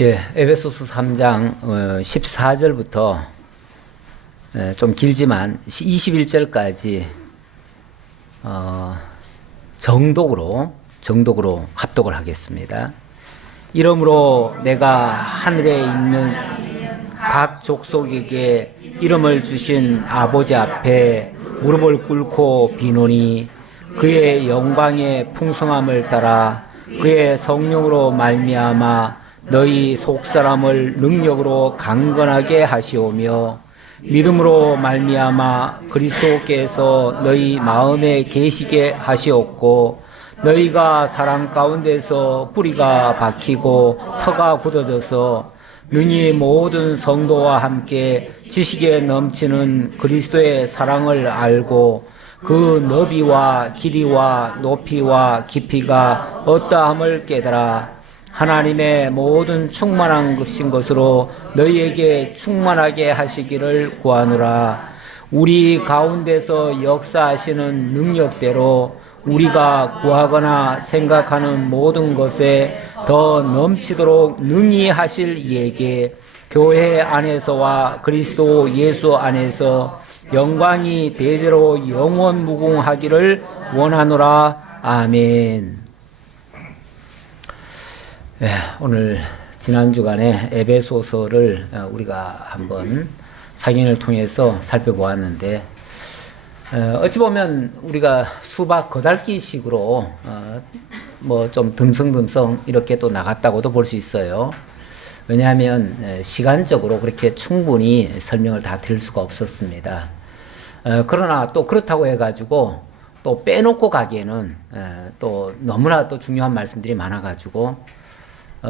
예, 에베소서 3장 14절부터 좀 길지만 21절까지 정독으로 합독을 하겠습니다. 이러므로 내가 하늘에 있는 각 족속에게 이름을 주신 아버지 앞에 무릎을 꿇고 비노니 그의 영광의 풍성함을 따라 그의 성령으로 말미암아 너희 속사람을 능력으로 강건하게 하시오며 믿음으로 말미암아 그리스도께서 너희 마음에 계시게 하시옵고 너희가 사랑 가운데서 뿌리가 박히고 터가 굳어져서 능히 모든 성도와 함께 지식에 넘치는 그리스도의 사랑을 알고 그 너비와 길이와 높이와 깊이가 어떠함을 깨달아 하나님의 모든 충만한 것으로 너희에게 충만하게 하시기를 구하노라. 우리 가운데서 역사하시는 능력대로 우리가 구하거나 생각하는 모든 것에 더 넘치도록 능히 하실 이에게 교회 안에서와 그리스도 예수 안에서 영광이 대대로 영원 무궁하기를 원하노라. 아멘. 네, 오늘 지난 주간에 에베소서를 우리가 한번 상인을 통해서 살펴보았는데 어찌 보면 우리가 수박 거달기식으로 뭐 좀 듬성듬성 이렇게 또 나갔다고도 볼 수 있어요. 왜냐하면 시간적으로 그렇게 충분히 설명을 다 드릴 수가 없었습니다. 그러나 또 그렇다고 해가지고 또 빼놓고 가기에는 또 너무나 또 중요한 말씀들이 많아가지고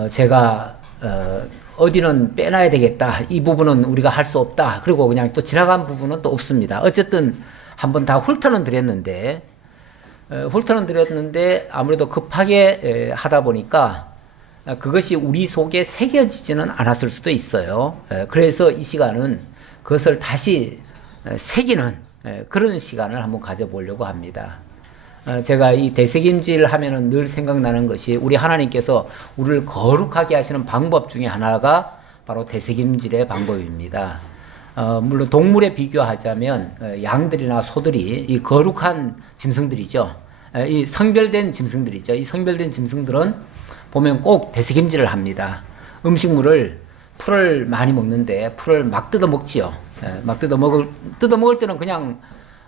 제가 어디는 빼놔야 되겠다, 이 부분은 우리가 할 수 없다, 그리고 그냥 또 지나간 부분은 또 없습니다. 어쨌든 한번 다 훑어는 드렸는데 아무래도 급하게 하다 보니까 그것이 우리 속에 새겨지지는 않았을 수도 있어요. 그래서 이 시간은 그것을 다시 새기는 그런 시간을 한번 가져보려고 합니다. 제가 이 대새김질 하면은 늘 생각나는 것이 우리 하나님께서 우리를 거룩하게 하시는 방법 중에 하나가 바로 대새김질의 방법입니다. 물론 동물에 비교하자면 양들이나 소들이 이 거룩한 짐승들이죠. 이 성별된 짐승들이죠. 이 성별된 짐승들은 보면 꼭 대새김질을 합니다. 음식물을 풀을 많이 먹는데 풀을 막 뜯어 먹지요. 막 뜯어 먹을 때는 그냥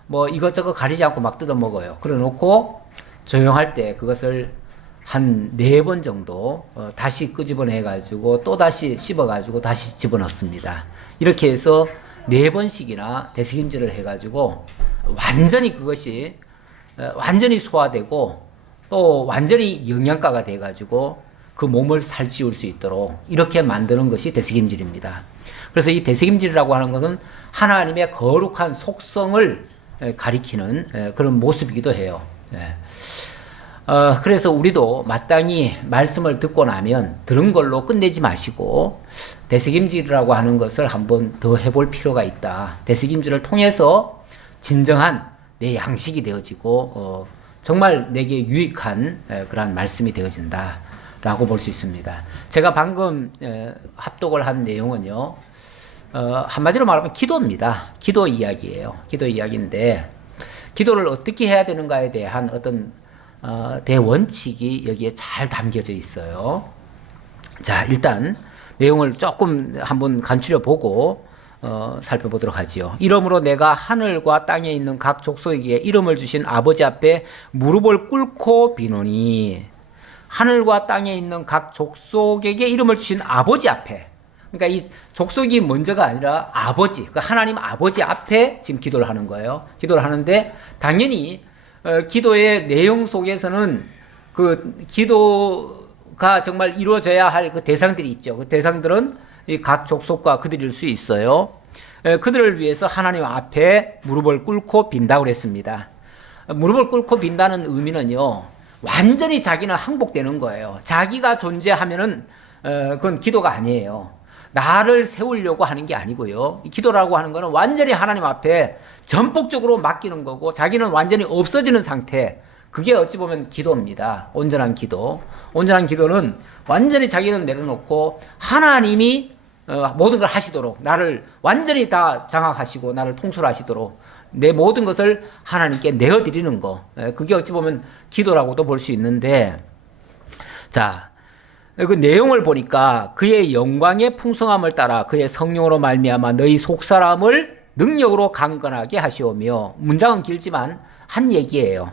뭐 이것저것 가리지 않고 막 뜯어 먹어요. 그래 놓고 조용할 때 그것을 한 4번 정도 다시 끄집어내 가지고 또 다시 씹어 가지고 다시 집어넣습니다. 이렇게 해서 4번씩이나 대새김질을 해 가지고 완전히 그것이 완전히 소화되고 또 완전히 영양가가 돼 가지고 그 몸을 살찌울 수 있도록 이렇게 만드는 것이 대새김질입니다. 그래서 이 대새김질이라고 하는 것은 하나님의 거룩한 속성을 가리키는 그런 모습이기도 해요. 그래서 우리도 마땅히 말씀을 듣고 나면 들은 걸로 끝내지 마시고 대새김질이라고 하는 것을 한번 더 해볼 필요가 있다. 대새김질을 통해서 진정한 내 양식이 되어지고 정말 내게 유익한 그러한 말씀이 되어진다 라고 볼 수 있습니다. 제가 방금 합독을 한 내용은요, 한마디로 말하면 기도입니다. 기도 이야기예요. 기도 이야기인데 기도를 어떻게 해야 되는가에 대한 어떤 대원칙이 여기에 잘 담겨져 있어요. 자, 일단 내용을 조금 한번 간추려 보고 살펴보도록 하지요. 이러므로 내가 하늘과 땅에 있는 각 족속에게 이름을 주신 아버지 앞에 무릎을 꿇고 비노니, 하늘과 땅에 있는 각 족속에게 이름을 주신 아버지 앞에, 그러니까 이 족속이 먼저가 아니라 아버지, 그 하나님 아버지 앞에 지금 기도를 하는 거예요. 기도를 하는데 당연히 기도의 내용 속에서는 그 기도가 정말 이루어져야 할 그 대상들이 있죠. 그 대상들은 이 각 족속과 그들일 수 있어요. 그들을 위해서 하나님 앞에 무릎을 꿇고 빈다고 그랬습니다. 무릎을 꿇고 빈다는 의미는요, 완전히 자기는 항복되는 거예요. 자기가 존재하면은 그건 기도가 아니에요. 나를 세우려고 하는 게 아니고요. 기도라고 하는 거는 완전히 하나님 앞에 전폭적으로 맡기는 거고 자기는 완전히 없어지는 상태, 그게 어찌 보면 기도입니다. 온전한 기도. 온전한 기도는 완전히 자기는 내려놓고 하나님이 모든 걸 하시도록, 나를 완전히 다 장악하시고 나를 통솔하시도록 내 모든 것을 하나님께 내어드리는 거. 그게 어찌 보면 기도라고도 볼 수 있는데, 자, 그 내용을 보니까 그의 영광의 풍성함을 따라 그의 성령으로 말미암아 너희 속사람을 능력으로 강건하게 하시오며, 문장은 길지만 한 얘기예요.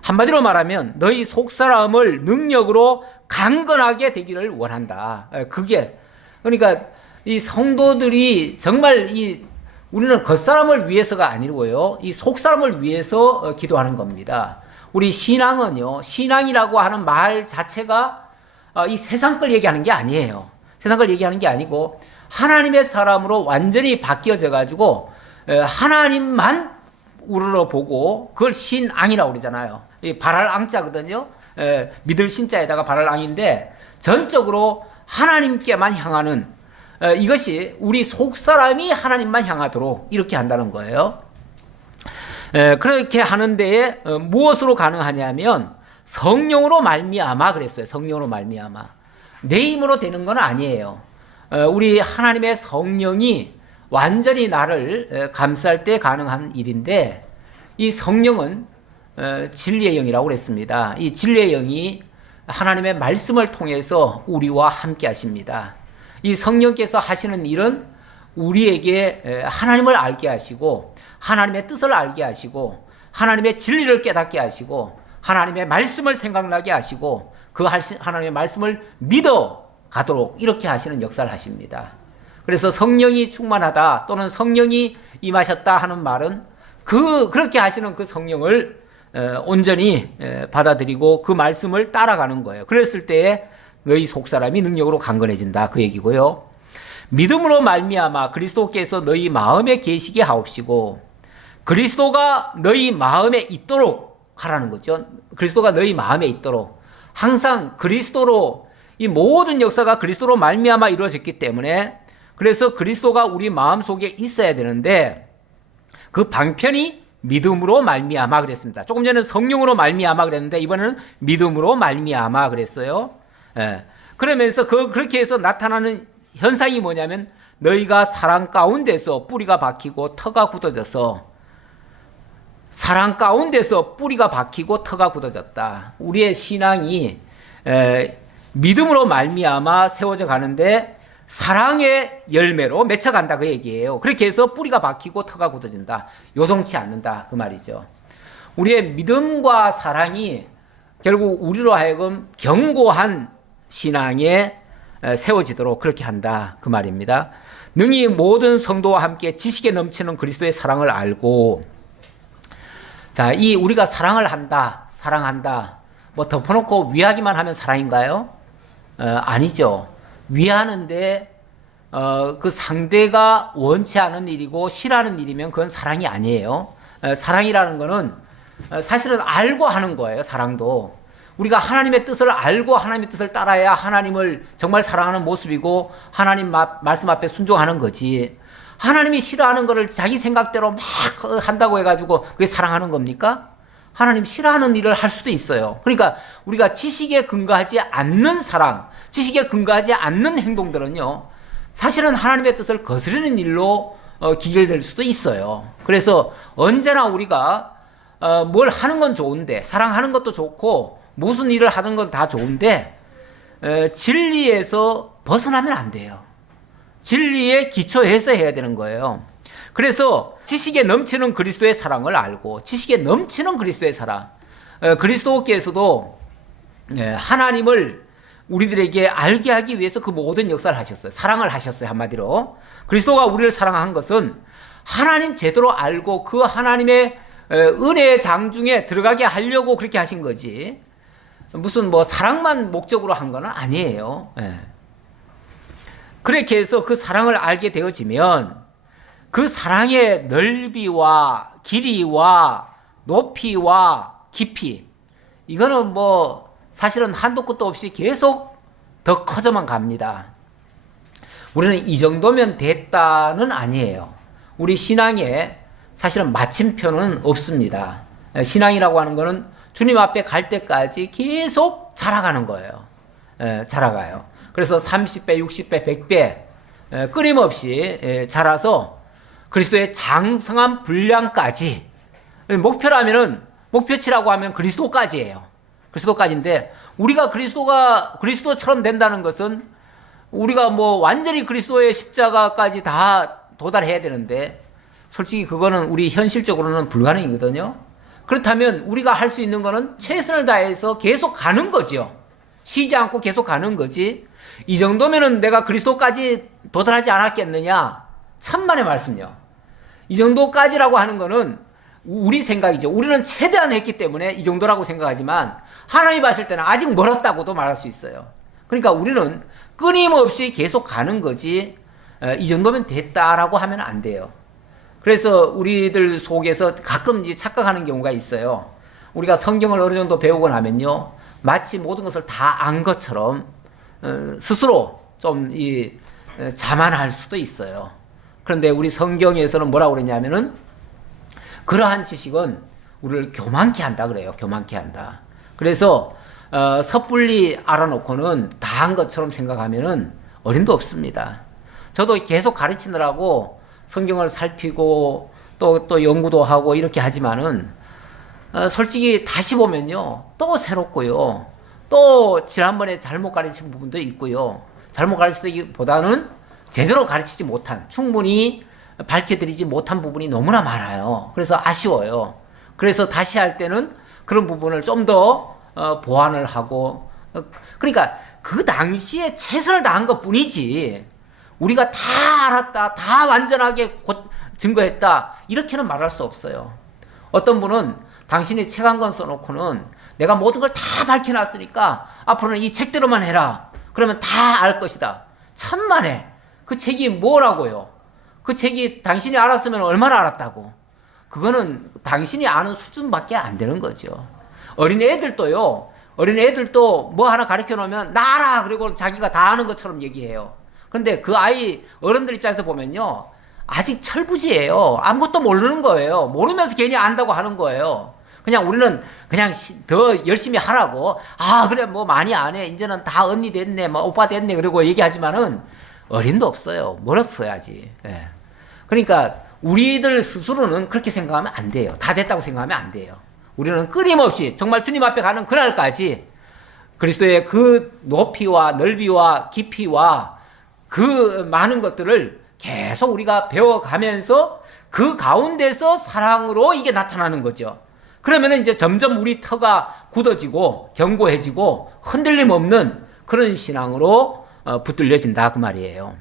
한마디로 말하면 너희 속사람을 능력으로 강건하게 되기를 원한다. 그게 그러니까 이 성도들이 정말 우리는 겉사람을 위해서가 아니고요, 이 속사람을 위해서 기도하는 겁니다. 우리 신앙은요, 신앙이라고 하는 말 자체가 이 세상 걸 얘기하는 게 아니에요. 세상 걸 얘기하는 게 아니고 하나님의 사람으로 완전히 바뀌어져 가지고 하나님만 우러러보고, 그걸 신앙이라고 그러잖아요. 이 발할 앙자거든요. 믿을 신자에다가 발할 앙인데 전적으로 하나님께만 향하는, 이것이 우리 속사람이 하나님만 향하도록 이렇게 한다는 거예요. 그렇게 하는 데에 무엇으로 가능하냐면 성령으로 말미암아 그랬어요. 성령으로 말미암아. 내 힘으로 되는 건 아니에요. 우리 하나님의 성령이 완전히 나를 감쌀 때 가능한 일인데, 이 성령은 진리의 영이라고 그랬습니다. 이 진리의 영이 하나님의 말씀을 통해서 우리와 함께 하십니다. 이 성령께서 하시는 일은 우리에게 하나님을 알게 하시고 하나님의 뜻을 알게 하시고 하나님의 진리를 깨닫게 하시고 하나님의 말씀을 생각나게 하시고 그 하나님의 말씀을 믿어 가도록 이렇게 하시는 역사를 하십니다. 그래서 성령이 충만하다 또는 성령이 임하셨다 하는 말은 그렇게 하시는 그 성령을 온전히 받아들이고 그 말씀을 따라가는 거예요. 그랬을 때에 너희 속사람이 능력으로 강건해진다, 그 얘기고요. 믿음으로 말미암아 그리스도께서 너희 마음에 계시게 하옵시고, 그리스도가 너희 마음에 있도록 하라는 거죠. 그리스도가 너희 마음에 있도록. 항상 그리스도로, 이 모든 역사가 그리스도로 말미암아 이루어졌기 때문에, 그래서 그리스도가 우리 마음속에 있어야 되는데 그 방편이 믿음으로 말미암아 그랬습니다. 조금 전에는 성령으로 말미암아 그랬는데 이번에는 믿음으로 말미암아 그랬어요. 그러면서 그렇게 해서 나타나는 현상이 뭐냐면, 너희가 사랑 가운데서 뿌리가 박히고 터가 굳어져서, 사랑 가운데서 뿌리가 박히고 터가 굳어졌다. 우리의 신앙이 믿음으로 말미암아 세워져 가는데 사랑의 열매로 맺혀간다, 그 얘기예요. 그렇게 해서 뿌리가 박히고 터가 굳어진다. 요동치 않는다, 그 말이죠. 우리의 믿음과 사랑이 결국 우리로 하여금 견고한 신앙에 세워지도록 그렇게 한다, 그 말입니다. 능히 모든 성도와 함께 지식에 넘치는 그리스도의 사랑을 알고, 자, 우리가 사랑을 한다, 사랑한다, 뭐 덮어놓고 위하기만 하면 사랑인가요? 아니죠. 위하는데 그 상대가 원치 않은 일이고 싫어하는 일이면 그건 사랑이 아니에요. 사랑이라는 거는 사실은 알고 하는 거예요. 사랑도 우리가 하나님의 뜻을 알고 하나님의 뜻을 따라야 하나님을 정말 사랑하는 모습이고 하나님 말씀 앞에 순종하는 거지. 하나님이 싫어하는 거를 자기 생각대로 막 한다고 해가지고 그게 사랑하는 겁니까? 하나님 싫어하는 일을 할 수도 있어요. 그러니까 우리가 지식에 근거하지 않는 사랑, 지식에 근거하지 않는 행동들은요, 사실은 하나님의 뜻을 거스르는 일로 기결될 수도 있어요. 그래서 언제나 우리가 뭘 하는 건 좋은데, 사랑하는 것도 좋고 무슨 일을 하는 건 다 좋은데 진리에서 벗어나면 안 돼요. 진리에 기초해서 해야 되는 거예요. 그래서 지식에 넘치는 그리스도의 사랑을 알고, 지식에 넘치는 그리스도의 사랑, 그리스도께서도 하나님을 우리들에게 알게 하기 위해서 그 모든 역사를 하셨어요. 사랑을 하셨어요, 한마디로. 그리스도가 우리를 사랑한 것은 하나님 제대로 알고 그 하나님의 은혜의 장중에 들어가게 하려고 그렇게 하신 거지, 무슨 뭐 사랑만 목적으로 한 건 아니에요. 그렇게 해서 그 사랑을 알게 되어지면 그 사랑의 넓이와 길이와 높이와 깊이, 이거는 뭐 사실은 한도 끝도 없이 계속 더 커져만 갑니다. 우리는 이 정도면 됐다는 아니에요. 우리 신앙에 사실은 마침표는 없습니다. 신앙이라고 하는 거는 주님 앞에 갈 때까지 계속 자라가는 거예요. 자라가요. 그래서 30배, 60배, 100배 끊임없이 자라서 그리스도의 장성한 분량까지, 목표라면은 목표치라고 하면 그리스도까지예요. 그리스도까지인데, 우리가 그리스도처럼 된다는 것은 우리가 뭐 완전히 그리스도의 십자가까지 다 도달해야 되는데, 솔직히 그거는 우리 현실적으로는 불가능이거든요. 그렇다면 우리가 할 수 있는 거는 최선을 다해서 계속 가는 거죠. 쉬지 않고 계속 가는 거지. 이 정도면은 내가 그리스도까지 도달하지 않았겠느냐? 천만의 말씀요. 이 정도까지라고 하는 거는 우리 생각이죠. 우리는 최대한 했기 때문에 이 정도라고 생각하지만, 하나님이 봤을 때는 아직 멀었다고도 말할 수 있어요. 그러니까 우리는 끊임없이 계속 가는 거지, 이 정도면 됐다라고 하면 안 돼요. 그래서 우리들 속에서 가끔 착각하는 경우가 있어요. 우리가 성경을 어느 정도 배우고 나면요, 마치 모든 것을 다 안 것처럼 스스로 좀 자만할 수도 있어요. 그런데 우리 성경에서는 뭐라고 그러냐면은, 그러한 지식은 우리를 교만케 한다 그래요. 교만케 한다. 그래서 섣불리 알아놓고는 다 한 것처럼 생각하면은 어림도 없습니다. 저도 계속 가르치느라고 성경을 살피고 또 연구도 하고 이렇게 하지만은, 솔직히 다시 보면요, 또 새롭고요, 또 지난번에 잘못 가르친 부분도 있고요, 잘못 가르치기보다는 제대로 가르치지 못한, 충분히 밝혀드리지 못한 부분이 너무나 많아요. 그래서 아쉬워요. 그래서 다시 할 때는 그런 부분을 좀 더 보완을 하고, 그러니까 그 당시에 최선을 다한 것 뿐이지, 우리가 다 알았다, 다 완전하게 증거했다, 이렇게는 말할 수 없어요. 어떤 분은 당신이 책 한 권 써놓고는 내가 모든 걸 다 밝혀놨으니까 앞으로는 이 책대로만 해라, 그러면 다 알 것이다. 천만에, 그 책이 뭐라고요? 그 책이 당신이 알았으면 얼마나 알았다고. 그거는 당신이 아는 수준밖에 안 되는 거죠. 어린애들도 뭐 하나 가르쳐 놓으면 나 알아, 그리고 자기가 다 아는 것처럼 얘기해요. 그런데 그 아이, 어른들 입장에서 보면요, 아직 철부지예요. 아무것도 모르는 거예요. 모르면서 괜히 안다고 하는 거예요. 그냥 우리는 그냥 더 열심히 하라고, 그래 뭐 많이 안 해, 이제는 다 언니 됐네, 뭐 오빠 됐네, 그리고 얘기하지만은 어림도 없어요. 멀었어야지. 예. 그러니까 우리들 스스로는 그렇게 생각하면 안 돼요. 다 됐다고 생각하면 안 돼요. 우리는 끊임없이 정말 주님 앞에 가는 그날까지 그리스도의 그 높이와 넓이와 깊이와 그 많은 것들을 계속 우리가 배워가면서 그 가운데서 사랑으로 이게 나타나는 거죠. 그러면 이제 점점 우리 터가 굳어지고 견고해지고 흔들림 없는 그런 신앙으로 붙들려진다, 그 말이에요.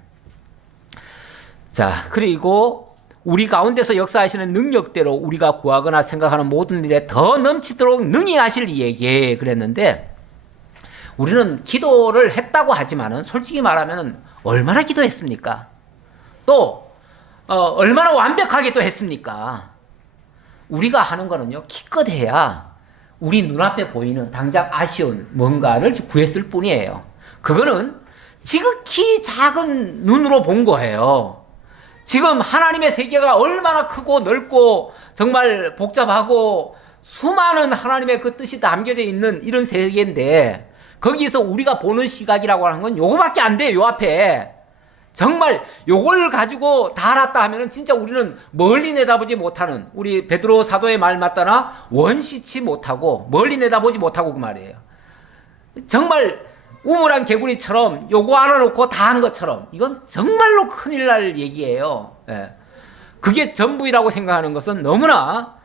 자, 그리고 우리 가운데서 역사하시는 능력대로 우리가 구하거나 생각하는 모든 일에 더 넘치도록 능히 하실 이에게, 그랬는데, 우리는 기도를 했다고 하지만은 솔직히 말하면 얼마나 기도했습니까? 또 얼마나 완벽하게 또 했습니까? 우리가 하는 거는요, 기껏 해야 우리 눈앞에 보이는 당장 아쉬운 뭔가를 구했을 뿐이에요. 그거는 지극히 작은 눈으로 본 거예요. 지금 하나님의 세계가 얼마나 크고 넓고 정말 복잡하고 수많은 하나님의 그 뜻이 담겨져 있는 이런 세계인데, 거기서 우리가 보는 시각이라고 하는 건 요거밖에 안 돼요. 요 앞에 정말 요걸 가지고 다 알았다 하면은 진짜 우리는 멀리 내다보지 못하는, 우리 베드로 사도의 말 맞다나 원시치 못하고 멀리 내다보지 못하고 그 말이에요. 정말 우물한 개구리처럼 요거 알아놓고 다 한 것처럼, 이건 정말로 큰일 날 얘기예요. 예. 그게 전부이라고 생각하는 것은 너무나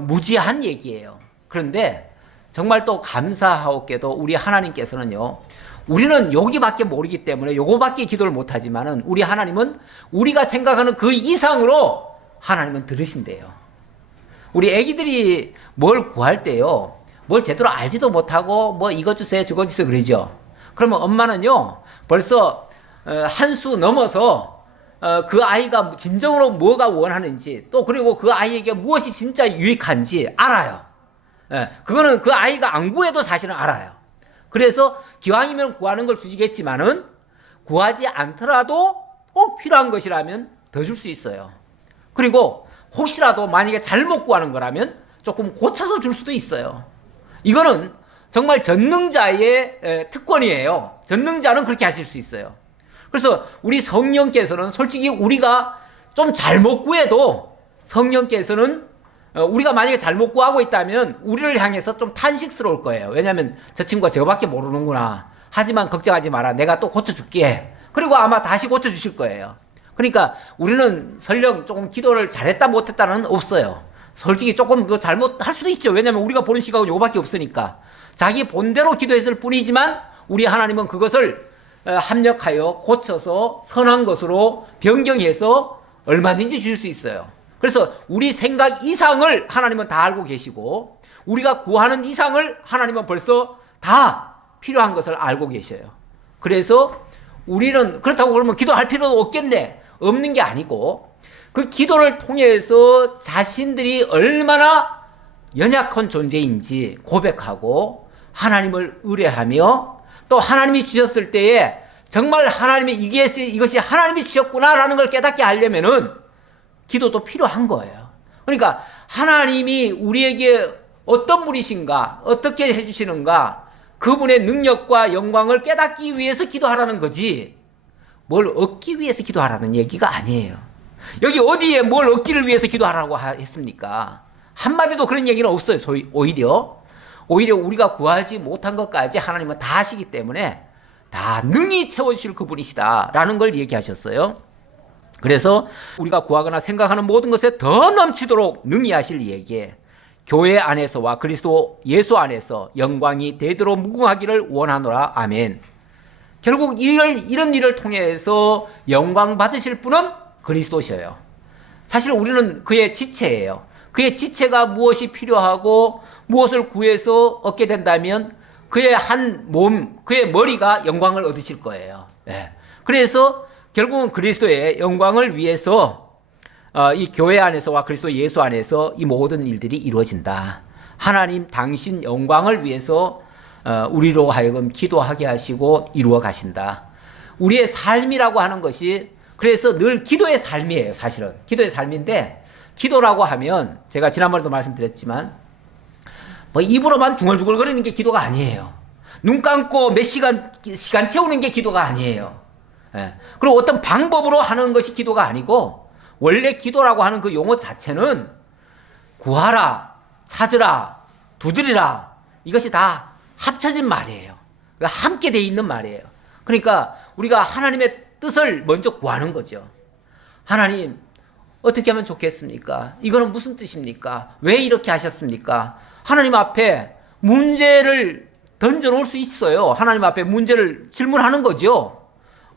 무지한 얘기예요. 그런데 정말 또 감사하옵게도 우리 하나님께서는요, 우리는 여기밖에 모르기 때문에 요거밖에 기도를 못하지만은 우리 하나님은 우리가 생각하는 그 이상으로 하나님은 들으신대요. 우리 애기들이 뭘 구할 때요, 뭘 제대로 알지도 못하고 뭐 이거 주세요 저거 주세요 그러죠. 그러면 엄마는요, 벌써 한 수 넘어서 그 아이가 진정으로 뭐가 원하는지, 또 그리고 그 아이에게 무엇이 진짜 유익한지 알아요. 그거는 그 아이가 안 구해도 사실은 알아요. 그래서 기왕이면 구하는 걸 주시겠지만은 구하지 않더라도 꼭 필요한 것이라면 더 줄 수 있어요. 그리고 혹시라도 만약에 잘못 구하는 거라면 조금 고쳐서 줄 수도 있어요. 이거는 정말 전능자의 특권이에요. 전능자는 그렇게 하실 수 있어요. 그래서 우리 성령께서는 솔직히 우리가 좀 잘못 구해도 성령께서는 우리가 만약에 잘못 구하고 있다면 우리를 향해서 좀 탄식스러울 거예요. 왜냐하면 저 친구가 저거밖에 모르는구나. 하지만 걱정하지 마라. 내가 또 고쳐줄게. 그리고 아마 다시 고쳐주실 거예요. 그러니까 우리는 설령 조금 기도를 잘했다 못했다는 없어요. 솔직히 조금 뭐 잘못할 수도 있죠. 왜냐하면 우리가 보는 시각은 이거밖에 없으니까. 자기 본대로 기도했을 뿐이지만 우리 하나님은 그것을 합력하여 고쳐서 선한 것으로 변경해서 얼마든지 주실 수 있어요. 그래서 우리 생각 이상을 하나님은 다 알고 계시고 우리가 구하는 이상을 하나님은 벌써 다 필요한 것을 알고 계셔요. 그래서 우리는 그렇다고 그러면 기도할 필요도 없겠네. 없는 게 아니고 그 기도를 통해서 자신들이 얼마나 연약한 존재인지 고백하고 하나님을 의뢰하며 또 하나님이 주셨을 때에 정말 하나님이 이것이 하나님이 주셨구나라는 걸 깨닫게 하려면은 기도도 필요한 거예요. 그러니까 하나님이 우리에게 어떤 분이신가, 어떻게 해주시는가, 그분의 능력과 영광을 깨닫기 위해서 기도하라는 거지 뭘 얻기 위해서 기도하라는 얘기가 아니에요. 여기 어디에 뭘 얻기를 위해서 기도하라고 했습니까? 한마디도 그런 얘기는 없어요. 오히려 우리가 구하지 못한 것까지 하나님은 다 하시기 때문에 다 능히 채워주실 그분이시다라는 걸 얘기하셨어요. 그래서 우리가 구하거나 생각하는 모든 것에 더 넘치도록 능히 하실 이에게 교회 안에서와 그리스도 예수 안에서 영광이 되도록 무궁하기를 원하노라. 아멘. 결국 이런 일을 통해서 영광 받으실 분은 그리스도셔요. 사실 우리는 그의 지체예요. 그의 지체가 무엇이 필요하고 무엇을 구해서 얻게 된다면 그의 한 몸, 그의 머리가 영광을 얻으실 거예요. 네. 그래서 결국은 그리스도의 영광을 위해서 이 교회 안에서와 그리스도 예수 안에서 이 모든 일들이 이루어진다. 하나님 당신 영광을 위해서 우리로 하여금 기도하게 하시고 이루어 가신다. 우리의 삶이라고 하는 것이 그래서 늘 기도의 삶이에요. 사실은 기도의 삶인데 기도라고 하면 제가 지난번에도 말씀드렸지만 뭐 입으로만 중얼중얼거리는 게 기도가 아니에요. 눈 감고 몇 시간 채우는 게 기도가 아니에요. 예. 그리고 어떤 방법으로 하는 것이 기도가 아니고 원래 기도라고 하는 그 용어 자체는 구하라, 찾으라, 두드리라 이것이 다 합쳐진 말이에요. 함께 돼 있는 말이에요. 그러니까 우리가 하나님의 뜻을 먼저 구하는 거죠. 하나님 어떻게 하면 좋겠습니까? 이거는 무슨 뜻입니까? 왜 이렇게 하셨습니까? 하나님 앞에 문제를 던져놓을 수 있어요. 하나님 앞에 문제를 질문하는 거죠.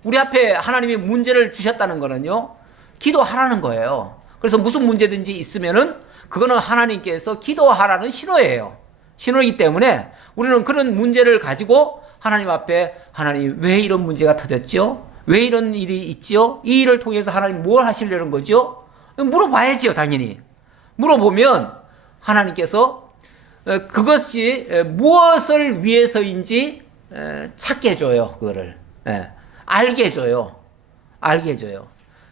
우리 앞에 하나님이 문제를 주셨다는 거는요, 기도하라는 거예요. 그래서 무슨 문제든지 있으면은 그거는 하나님께서 기도하라는 신호예요. 신호이기 때문에 우리는 그런 문제를 가지고 하나님 앞에 하나님 왜 이런 문제가 터졌죠? 왜 이런 일이 있죠? 이 일을 통해서 하나님 뭘 하시려는 거죠? 물어봐야지요, 당연히. 물어보면 하나님께서 그것이 무엇을 위해서인지 찾게 해줘요. 그거를 알게 해줘요. 알게 해줘요.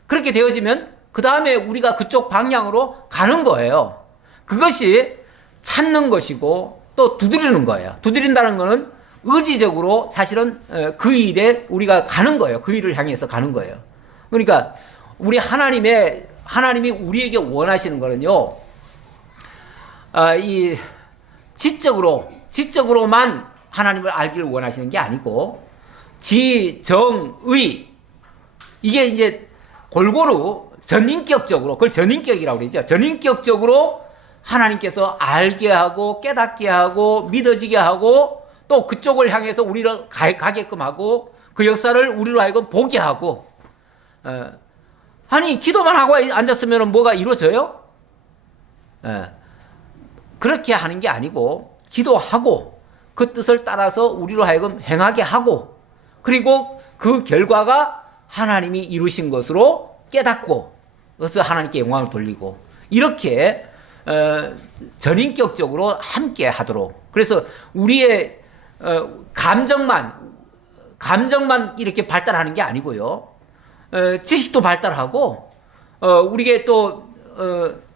그렇게 되어지면 그 다음에 우리가 그쪽 방향으로 가는 거예요. 그것이 찾는 것이고 또 두드리는 거예요. 두드린다는 거는 의지적으로 사실은 그 일에 우리가 가는 거예요. 그 일을 향해서 가는 거예요. 그러니까 우리 하나님이 우리에게 원하시는 거는요, 이 지적으로만 하나님을 알기를 원하시는 게 아니고 지, 정, 의 이게 이제 골고루 전인격적으로 그걸 전인격이라고 그러죠. 전인격적으로 하나님께서 알게 하고 깨닫게 하고 믿어지게 하고 또 그쪽을 향해서 우리를 가게끔 하고 그 역사를 우리로 하여금 보게 하고 아니 기도만 하고 앉았으면 뭐가 이루어져요? 그렇게 하는 게 아니고 기도하고 그 뜻을 따라서 우리로 하여금 행하게 하고 그리고 그 결과가 하나님이 이루신 것으로 깨닫고 그래서 하나님께 영광을 돌리고 이렇게 전인격적으로 함께 하도록 그래서 우리의 감정만 이렇게 발달하는 게 아니고요. 지식도 발달하고 우리의 또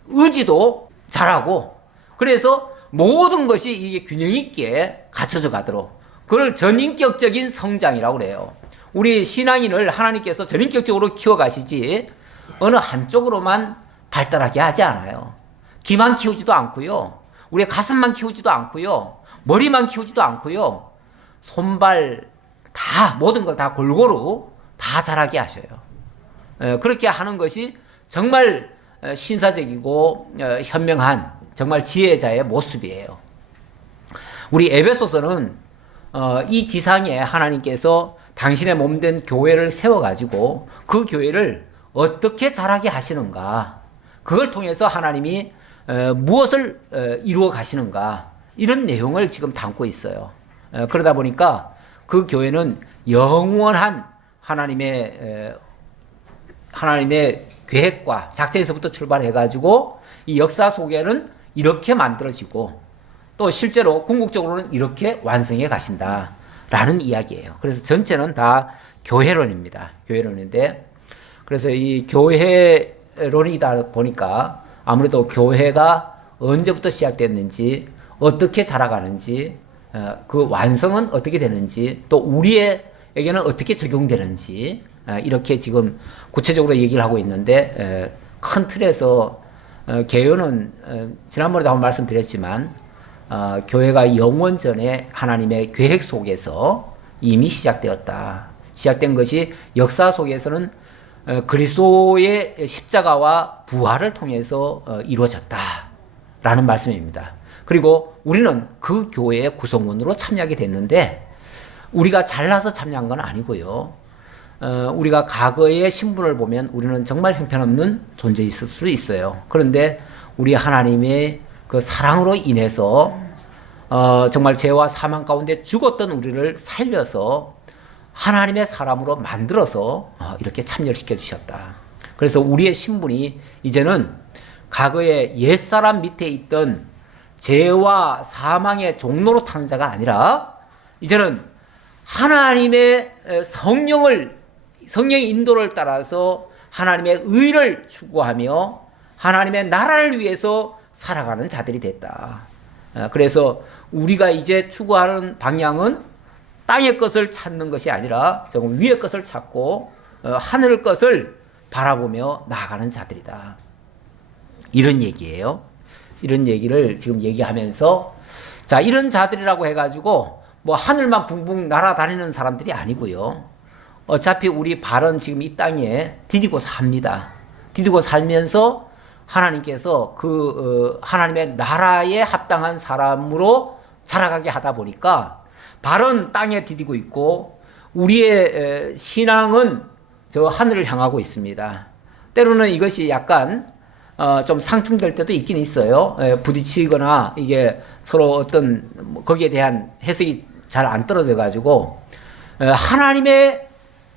의지도 잘하고 그래서 모든 것이 이게 균형 있게 갖춰져 가도록 그걸 전인격적인 성장이라고 그래요. 우리 신앙인을 하나님께서 전인격적으로 키워가시지 어느 한쪽으로만 발달하게 하지 않아요. 귀만 키우지도 않고요. 우리의 가슴만 키우지도 않고요. 머리만 키우지도 않고요. 손발 다 모든 걸 다 골고루 다 자라게 하셔요. 그렇게 하는 것이 정말 신사적이고 현명한 정말 지혜자의 모습이에요. 우리 에베소서는 이 지상에 하나님께서 당신의 몸된 교회를 세워가지고 그 교회를 어떻게 자라게 하시는가, 그걸 통해서 하나님이 무엇을 이루어 가시는가, 이런 내용을 지금 담고 있어요. 그러다 보니까 그 교회는 영원한 하나님의 계획과 작전에서부터 출발해가지고 이 역사 속에는 이렇게 만들어지고 또 실제로 궁극적으로는 이렇게 완성해 가신다라는 이야기예요. 그래서 전체는 다 교회론입니다. 교회론인데, 그래서 이 교회론이다 보니까 아무래도 교회가 언제부터 시작됐는지, 어떻게 자라가는지, 그 완성은 어떻게 되는지, 또 우리에게는 어떻게 적용되는지, 이렇게 지금 구체적으로 얘기를 하고 있는데, 큰 틀에서 개요는 지난번에도 한번 말씀드렸지만 교회가 영원 전에 하나님의 계획 속에서 이미 시작되었다. 시작된 것이 역사 속에서는 그리스도의 십자가와 부활을 통해서 이루어졌다라는 말씀입니다. 그리고 우리는 그 교회의 구성원으로 참여하게 됐는데, 우리가 잘나서 참여한 건 아니고요. 우리가 과거의 신분을 보면 우리는 정말 형편없는 존재일 수 있어요. 그런데 우리 하나님의 그 사랑으로 인해서 정말 죄와 사망 가운데 죽었던 우리를 살려서 하나님의 사람으로 만들어서 이렇게 참여시켜 주셨다. 그래서 우리의 신분이 이제는 과거의 옛사람 밑에 있던 죄와 사망의 종로로 타는 자가 아니라 이제는 하나님의 성령의 인도를 따라서 하나님의 의를 추구하며 하나님의 나라를 위해서 살아가는 자들이 됐다. 그래서 우리가 이제 추구하는 방향은 땅의 것을 찾는 것이 아니라 조금 위의 것을 찾고 하늘 것을 바라보며 나아가는 자들이다. 이런 얘기예요. 이런 얘기를 지금 얘기하면서, 자, 이런 자들이라고 해가지고 뭐 하늘만 붕붕 날아다니는 사람들이 아니고요. 어차피 우리 발은 지금 이 땅에 디디고 삽니다. 디디고 살면서 하나님께서 하나님의 나라에 합당한 사람으로 자라가게 하다 보니까 발은 땅에 디디고 있고 우리의 신앙은 저 하늘을 향하고 있습니다. 때로는 이것이 약간 좀 상충될 때도 있긴 있어요. 부딪히거나 이게 서로 어떤 거기에 대한 해석이 잘 안 떨어져 가지고 하나님의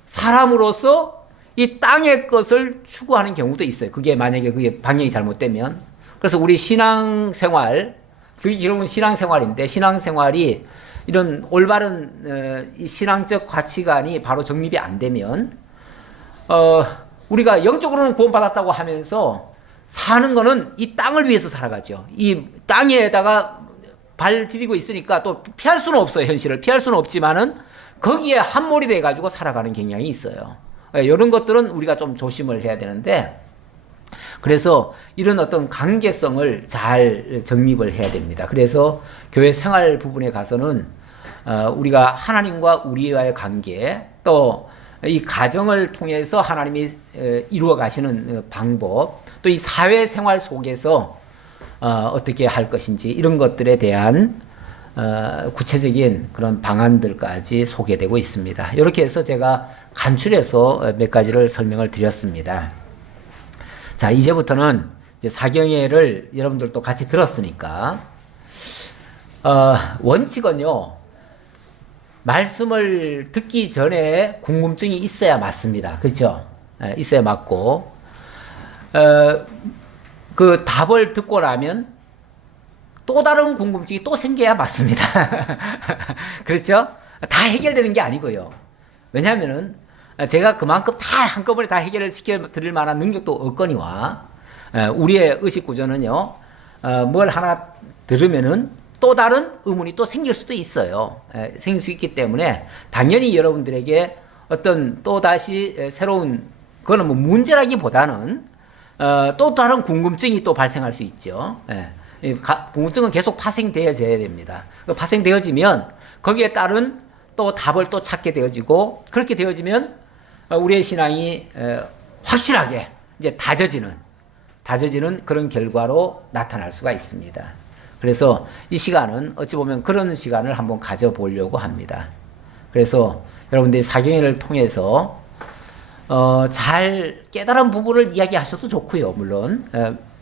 사람으로서 이 땅의 것을 추구하는 경우도 있어요. 그게 만약에 그게 방향이 잘못되면. 그래서 우리 신앙생활, 그게 결국은 신앙생활인데, 신앙생활이 이런 올바른 신앙적 가치관이 바로 정립이 안 되면 우리가 영적으로는 구원받았다고 하면서 사는 거는 이 땅을 위해서 살아가죠. 이 땅에다가 발 디디고 있으니까 또 피할 수는 없어요. 현실을 피할 수는 없지만은 거기에 함몰이 돼가지고 살아가는 경향이 있어요. 이런 것들은 우리가 좀 조심을 해야 되는데, 그래서 이런 어떤 관계성을 잘 정립을 해야 됩니다. 그래서 교회 생활 부분에 가서는 우리가 하나님과 우리와의 관계, 또 이 가정을 통해서 하나님이 이루어 가시는 방법, 또 이 사회생활 속에서 어떻게 할 것인지, 이런 것들에 대한 구체적인 그런 방안들까지 소개되고 있습니다. 이렇게 해서 제가 간추려서 몇 가지를 설명을 드렸습니다. 자, 이제부터는 이제 사경회를 여러분들도 같이 들었으니까 원칙은요, 말씀을 듣기 전에 궁금증이 있어야 맞습니다. 그렇죠? 있어야 맞고, 그 답을 듣고 나면 또 다른 궁금증이 또 생겨야 맞습니다. 그렇죠? 다 해결되는 게 아니고요. 왜냐하면은 제가 그만큼 다 한꺼번에 다 해결을 시켜 드릴 만한 능력도 없거니와, 우리의 의식 구조는요, 뭘 하나 들으면은 또 다른 의문이 또 생길 수도 있어요. 생길 수 있기 때문에 당연히 여러분들에게 어떤 또 다시 새로운 그거는 뭐 문제라기보다는 또 다른 궁금증이 또 발생할 수 있죠. 궁금증은 계속 파생되어져야 됩니다. 파생되어지면 거기에 따른 또 답을 또 찾게 되어지고 그렇게 되어지면 우리의 신앙이 확실하게 이제 다져지는 그런 결과로 나타날 수가 있습니다. 그래서 이 시간은 어찌 보면 그런 시간을 한번 가져보려고 합니다. 그래서 여러분들이 사경회를 통해서 잘 깨달은 부분을 이야기하셔도 좋고요. 물론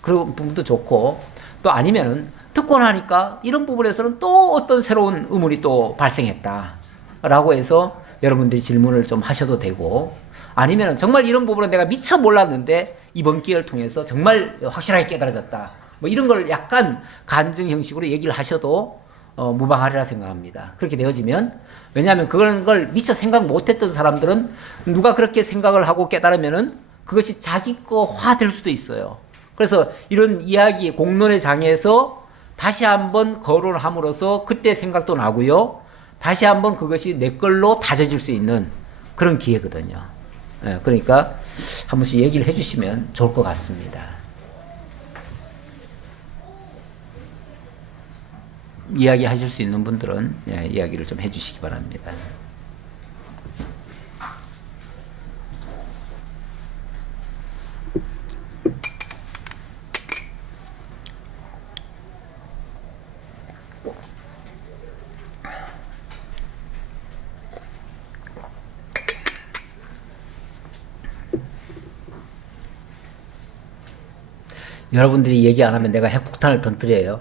그런 부분도 좋고 또 아니면은 듣고 나니까 이런 부분에서는 또 어떤 새로운 의문이 또 발생했다라고 해서 여러분들이 질문을 좀 하셔도 되고 아니면은 정말 이런 부분은 내가 미처 몰랐는데 이번 기회를 통해서 정말 확실하게 깨달아졌다. 뭐 이런 걸 약간 간증 형식으로 얘기를 하셔도 무방하리라 생각합니다. 그렇게 되어지면 왜냐하면 그런 걸 미처 생각 못했던 사람들은 누가 그렇게 생각을 하고 깨달으면은 그것이 자기 거화 될 수도 있어요. 그래서 이런 이야기 공론의 장에서 다시 한번 거론을 함으로써 그때 생각도 나고요. 다시 한번 그것이 내 걸로 다져질 수 있는 그런 기회거든요. 그러니까 한 번씩 얘기를 해주시면 좋을 것 같습니다. 이야기 하실 수 있는 분들은 이야기를 좀 해주시기 바랍니다. 여러분들이 얘기 안 하면 내가 핵폭탄을 터뜨려요.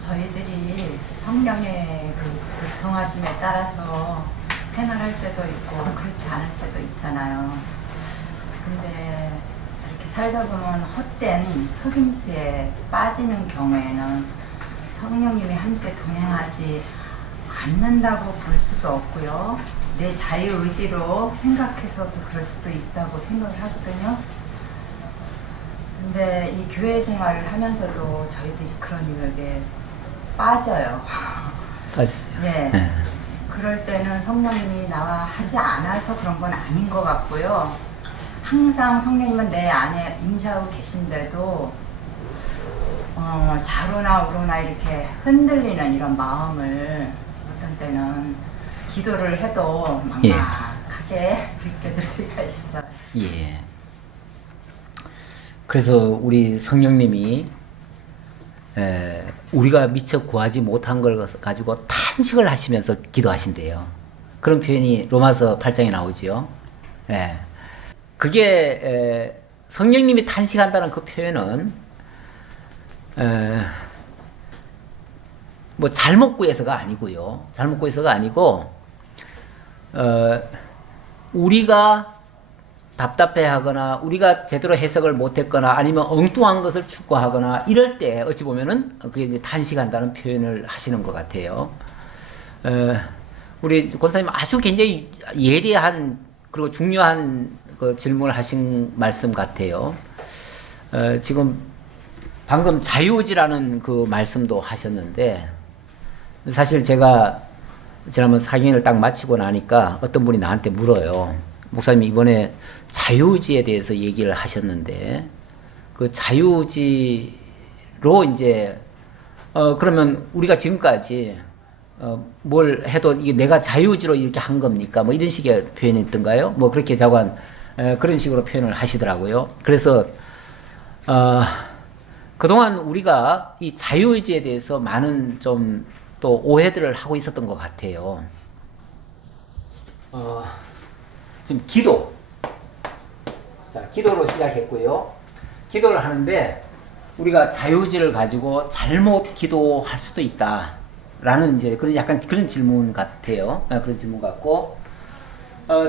저희들이 성령의 그 교통하심에 따라서 생활할 때도 있고 그렇지 않을 때도 있잖아요. 근데 이렇게 살다 보면 헛된 속임수에 빠지는 경우에는 성령님이 함께 동행하지 않는다고 볼 수도 없고요. 내 자유의지로 생각해서도 그럴 수도 있다고 생각을 하거든요. 근데 이 교회 생활을 하면서도 저희들이 그런 유혹에 빠져요. 빠지죠. 예. 그럴 때는 성령님이 나와 하지 않아서 그런 건 아닌 것 같고요. 항상 성령님은 내 안에 임재하고 계신데도 좌로나 우로나 이렇게 흔들리는 이런 마음을 어떤 때는 기도를 해도 막막하게 느껴질 때가 있어요. 예. 그래서 우리 성령님이 우리가 미처 구하지 못한 걸 가지고 탄식을 하시면서 기도하신대요. 그런 표현이 로마서 8장에 나오죠. 예. 그게 성령님이 탄식한다는 그 표현은 뭐 잘못 구해서가 아니고요. 잘못 구해서가 아니고 우리가 답답해하거나 우리가 제대로 해석을 못했거나 아니면 엉뚱한 것을 추구하거나 이럴 때 어찌 보면은 그게 이제 탄식한다는 표현을 하시는 것 같아요. 우리 권사님 아주 굉장히 예리한 그리고 중요한 그 질문을 하신 말씀 같아요. 지금 방금 자유의지라는 그 말씀도 하셨는데 사실 제가 지난번 사경을 딱 마치고 나니까 어떤 분이 나한테 물어요. 목사님 이번에 자유의지에 대해서 얘기를 하셨는데 그 자유의지로 이제 그러면 우리가 지금까지 뭘 해도 이게 내가 자유의지로 이렇게 한 겁니까? 뭐 이런 식의 표현이 있던가요? 뭐 그렇게 자관 그런 식으로 표현을 하시더라고요. 그래서 그동안 우리가 이 자유의지에 대해서 많은 좀 또 오해들을 하고 있었던 것 같아요. 지금 기도. 자, 기도로 시작했고요. 기도를 하는데 우리가 자유의지를 가지고 잘못 기도할 수도 있다. 라는 이제 그런 약간 그런 질문 같아요. 그런 질문 같고,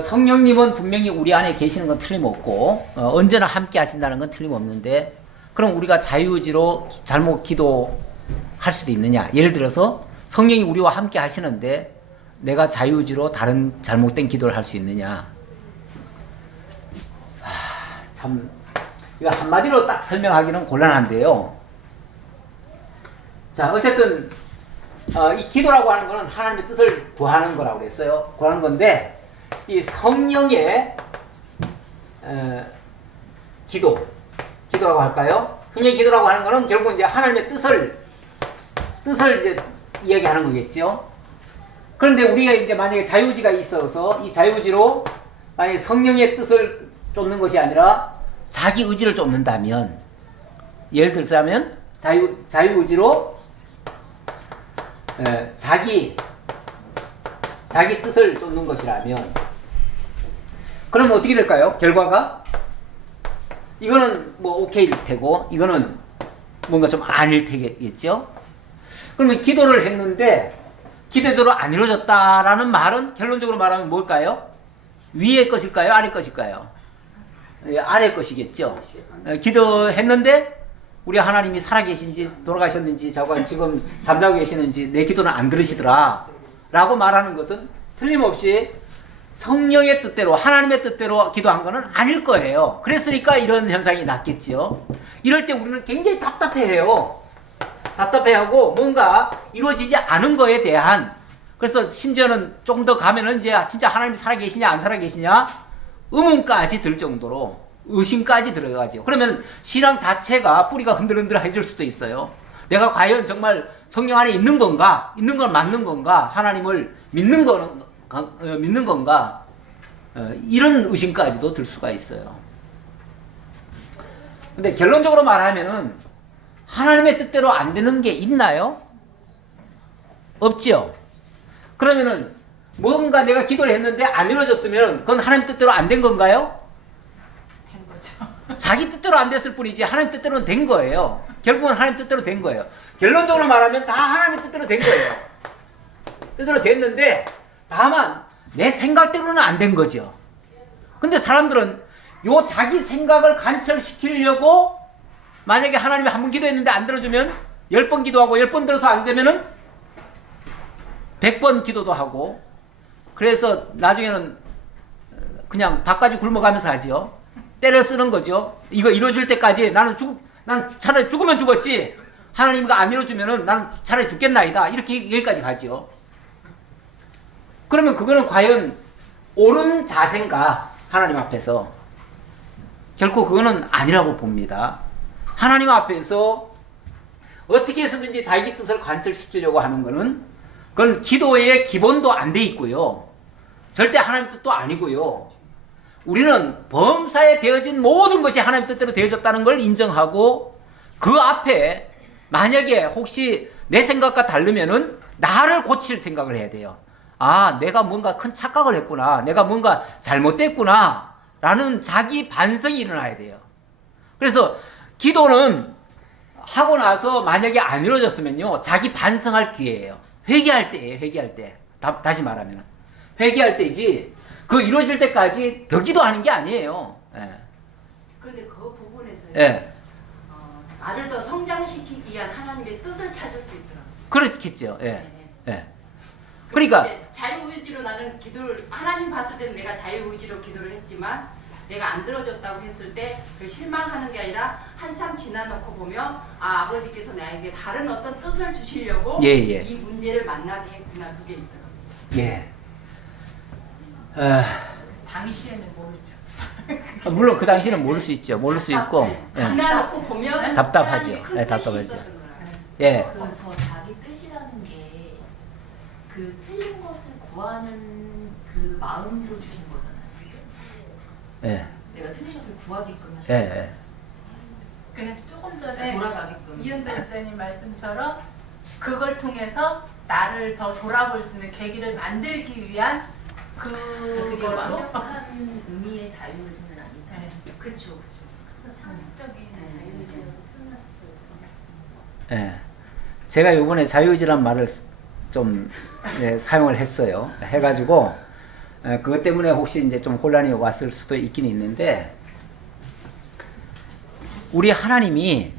성령님은 분명히 우리 안에 계시는 건 틀림없고, 언제나 함께 하신다는 건 틀림없는데, 그럼 우리가 자유의지로 잘못 기도할 수도 있느냐? 예를 들어서 성령이 우리와 함께 하시는데 내가 자유의지로 다른 잘못된 기도를 할 수 있느냐? 참 이거 한마디로 딱 설명하기는 곤란한데요. 자, 어쨌든 이 기도라고 하는 것은 하나님의 뜻을 구하는 거라고 그랬어요. 구하는 건데 이 성령의 기도라고 할까요? 성령의 기도라고 하는 것은 결국 이제 하나님의 뜻을 이제 이야기하는 거겠죠. 그런데 우리가 이제 만약에 자유의지가 있어서 이 자유의지로 만약에 성령의 뜻을 쫓는 것이 아니라 자기 의지를 쫓는다면, 예를 들자면 자유의지로 자기 뜻을 쫓는 것이라면, 그러면 어떻게 될까요? 결과가 이거는 뭐 오케이일 테고 이거는 뭔가 좀 아닐 테겠죠. 그러면 기도를 했는데 기대대로 안 이루어졌다라는 말은 결론적으로 말하면 뭘까요? 위의 것일까요? 아래 것일까요? 아래 것이겠죠. 기도했는데 우리 하나님이 살아계신지 돌아가셨는지 지금 잠자고 계시는지 내 기도는 안 들으시더라 라고 말하는 것은 틀림없이 성령의 뜻대로 하나님의 뜻대로 기도한 것은 아닐 거예요. 그랬으니까 이런 현상이 났겠죠. 이럴 때 우리는 굉장히 답답해해요. 답답해하고 뭔가 이루어지지 않은 거에 대한, 그래서 심지어는 조금 더 가면은 이제 진짜 하나님이 살아계시냐 안 살아계시냐 의문까지 들 정도로 의심까지 들어가죠. 그러면 신앙 자체가 뿌리가 흔들흔들해질 수도 있어요. 내가 과연 정말 성령 안에 있는 건가, 있는 건 맞는 건가, 하나님을 믿는 건가, 이런 의심까지도 들 수가 있어요. 근데 결론적으로 말하면은 하나님의 뜻대로 안 되는 게 있나요? 없죠. 그러면은 뭔가 내가 기도를 했는데 안 이루어졌으면 그건 하나님 뜻대로 안 된 건가요? 된 거죠. 자기 뜻대로 안 됐을 뿐이지 하나님 뜻대로는 된 거예요. 결국은 하나님 뜻대로 된 거예요. 결론적으로 말하면 다 하나님 뜻대로 된 거예요. 뜻대로 됐는데 다만 내 생각대로는 안 된 거죠. 근데 사람들은 요 자기 생각을 관철시키려고 만약에 하나님이 한 번 기도했는데 안 들어주면 10번 기도하고 10번 들어서 안 되면은 100번 기도도 하고, 그래서 나중에는 그냥 밥까지 굶어가면서 하죠. 때를 쓰는 거죠. 이거 이루어질 때까지 난 차라리 죽으면 죽었지 하나님과 안 이루어주면은 나는 차라리 죽겠나이다. 이렇게 여기까지 가죠. 그러면 그거는 과연 옳은 자세인가? 하나님 앞에서 결코 그거는 아니라고 봅니다. 하나님 앞에서 어떻게 해서든지 자기 뜻을 관철시키려고 하는 것은 그건 기도의 기본도 안 돼 있고요. 절대 하나님 뜻도 아니고요. 우리는 범사에 되어진 모든 것이 하나님 뜻대로 되어졌다는 걸 인정하고 그 앞에 만약에 혹시 내 생각과 다르면은 나를 고칠 생각을 해야 돼요. 아, 내가 뭔가 큰 착각을 했구나. 내가 뭔가 잘못됐구나. 라는 자기 반성이 일어나야 돼요. 그래서 기도는 하고 나서 만약에 안 이루어졌으면요, 자기 반성할 기회예요. 회개할 때예요. 회개할 때. 다시 말하면 회개할 때지 그 이루어질 때까지 더 기도하는 게 아니에요. 예. 그런데 그 부분에서 예. 나를 더 성장시키기 위한 하나님의 뜻을 찾을 수 있더라고요. 그렇겠죠. 예. 네. 예. 그러니까 자유의지로 나는 기도를, 하나님 봤을 때는 내가 자유의지로 기도를 했지만 내가 안 들어줬다고 했을 때 그 실망하는 게 아니라 한참 지나놓고 보면 아버지께서 나에게 다른 어떤 뜻을 주시려고 이 문제를 만나게 했구나. 그게 있더라고요. 예. 당시에는 모르죠. 물론 그 당시는 모를 수 있죠. 모를 수 있고. 예. 지나놓고 보면 답답하죠. 하나님의 큰 예, 뜻이 답답하죠. 있었던 거라. 예. 저 자기 뜻이라는 게 그 틀린 것을 구하는 그 마음도 주신 거잖아요. 예. 내가 틀린 것을 구하게끔 하신 예. 거잖아요. 예. 그냥 조금 전에 돌아가게끔. 이현대 목사님 말씀처럼 그걸 통해서 나를 더 돌아볼 수 있는 계기를 만들기 위한 그게 그걸로 완벽한 의미의 자유의지는 아니잖아요. 그렇죠, 그렇죠. 상식적인 자유의지로 표현하셨어요. 예. 제가 요번에 자유의지란 말을 좀 사용을 했어요. 해가지고 그것 때문에 혹시 이제 좀 혼란이 왔을 수도 있긴 있는데, 우리 하나님이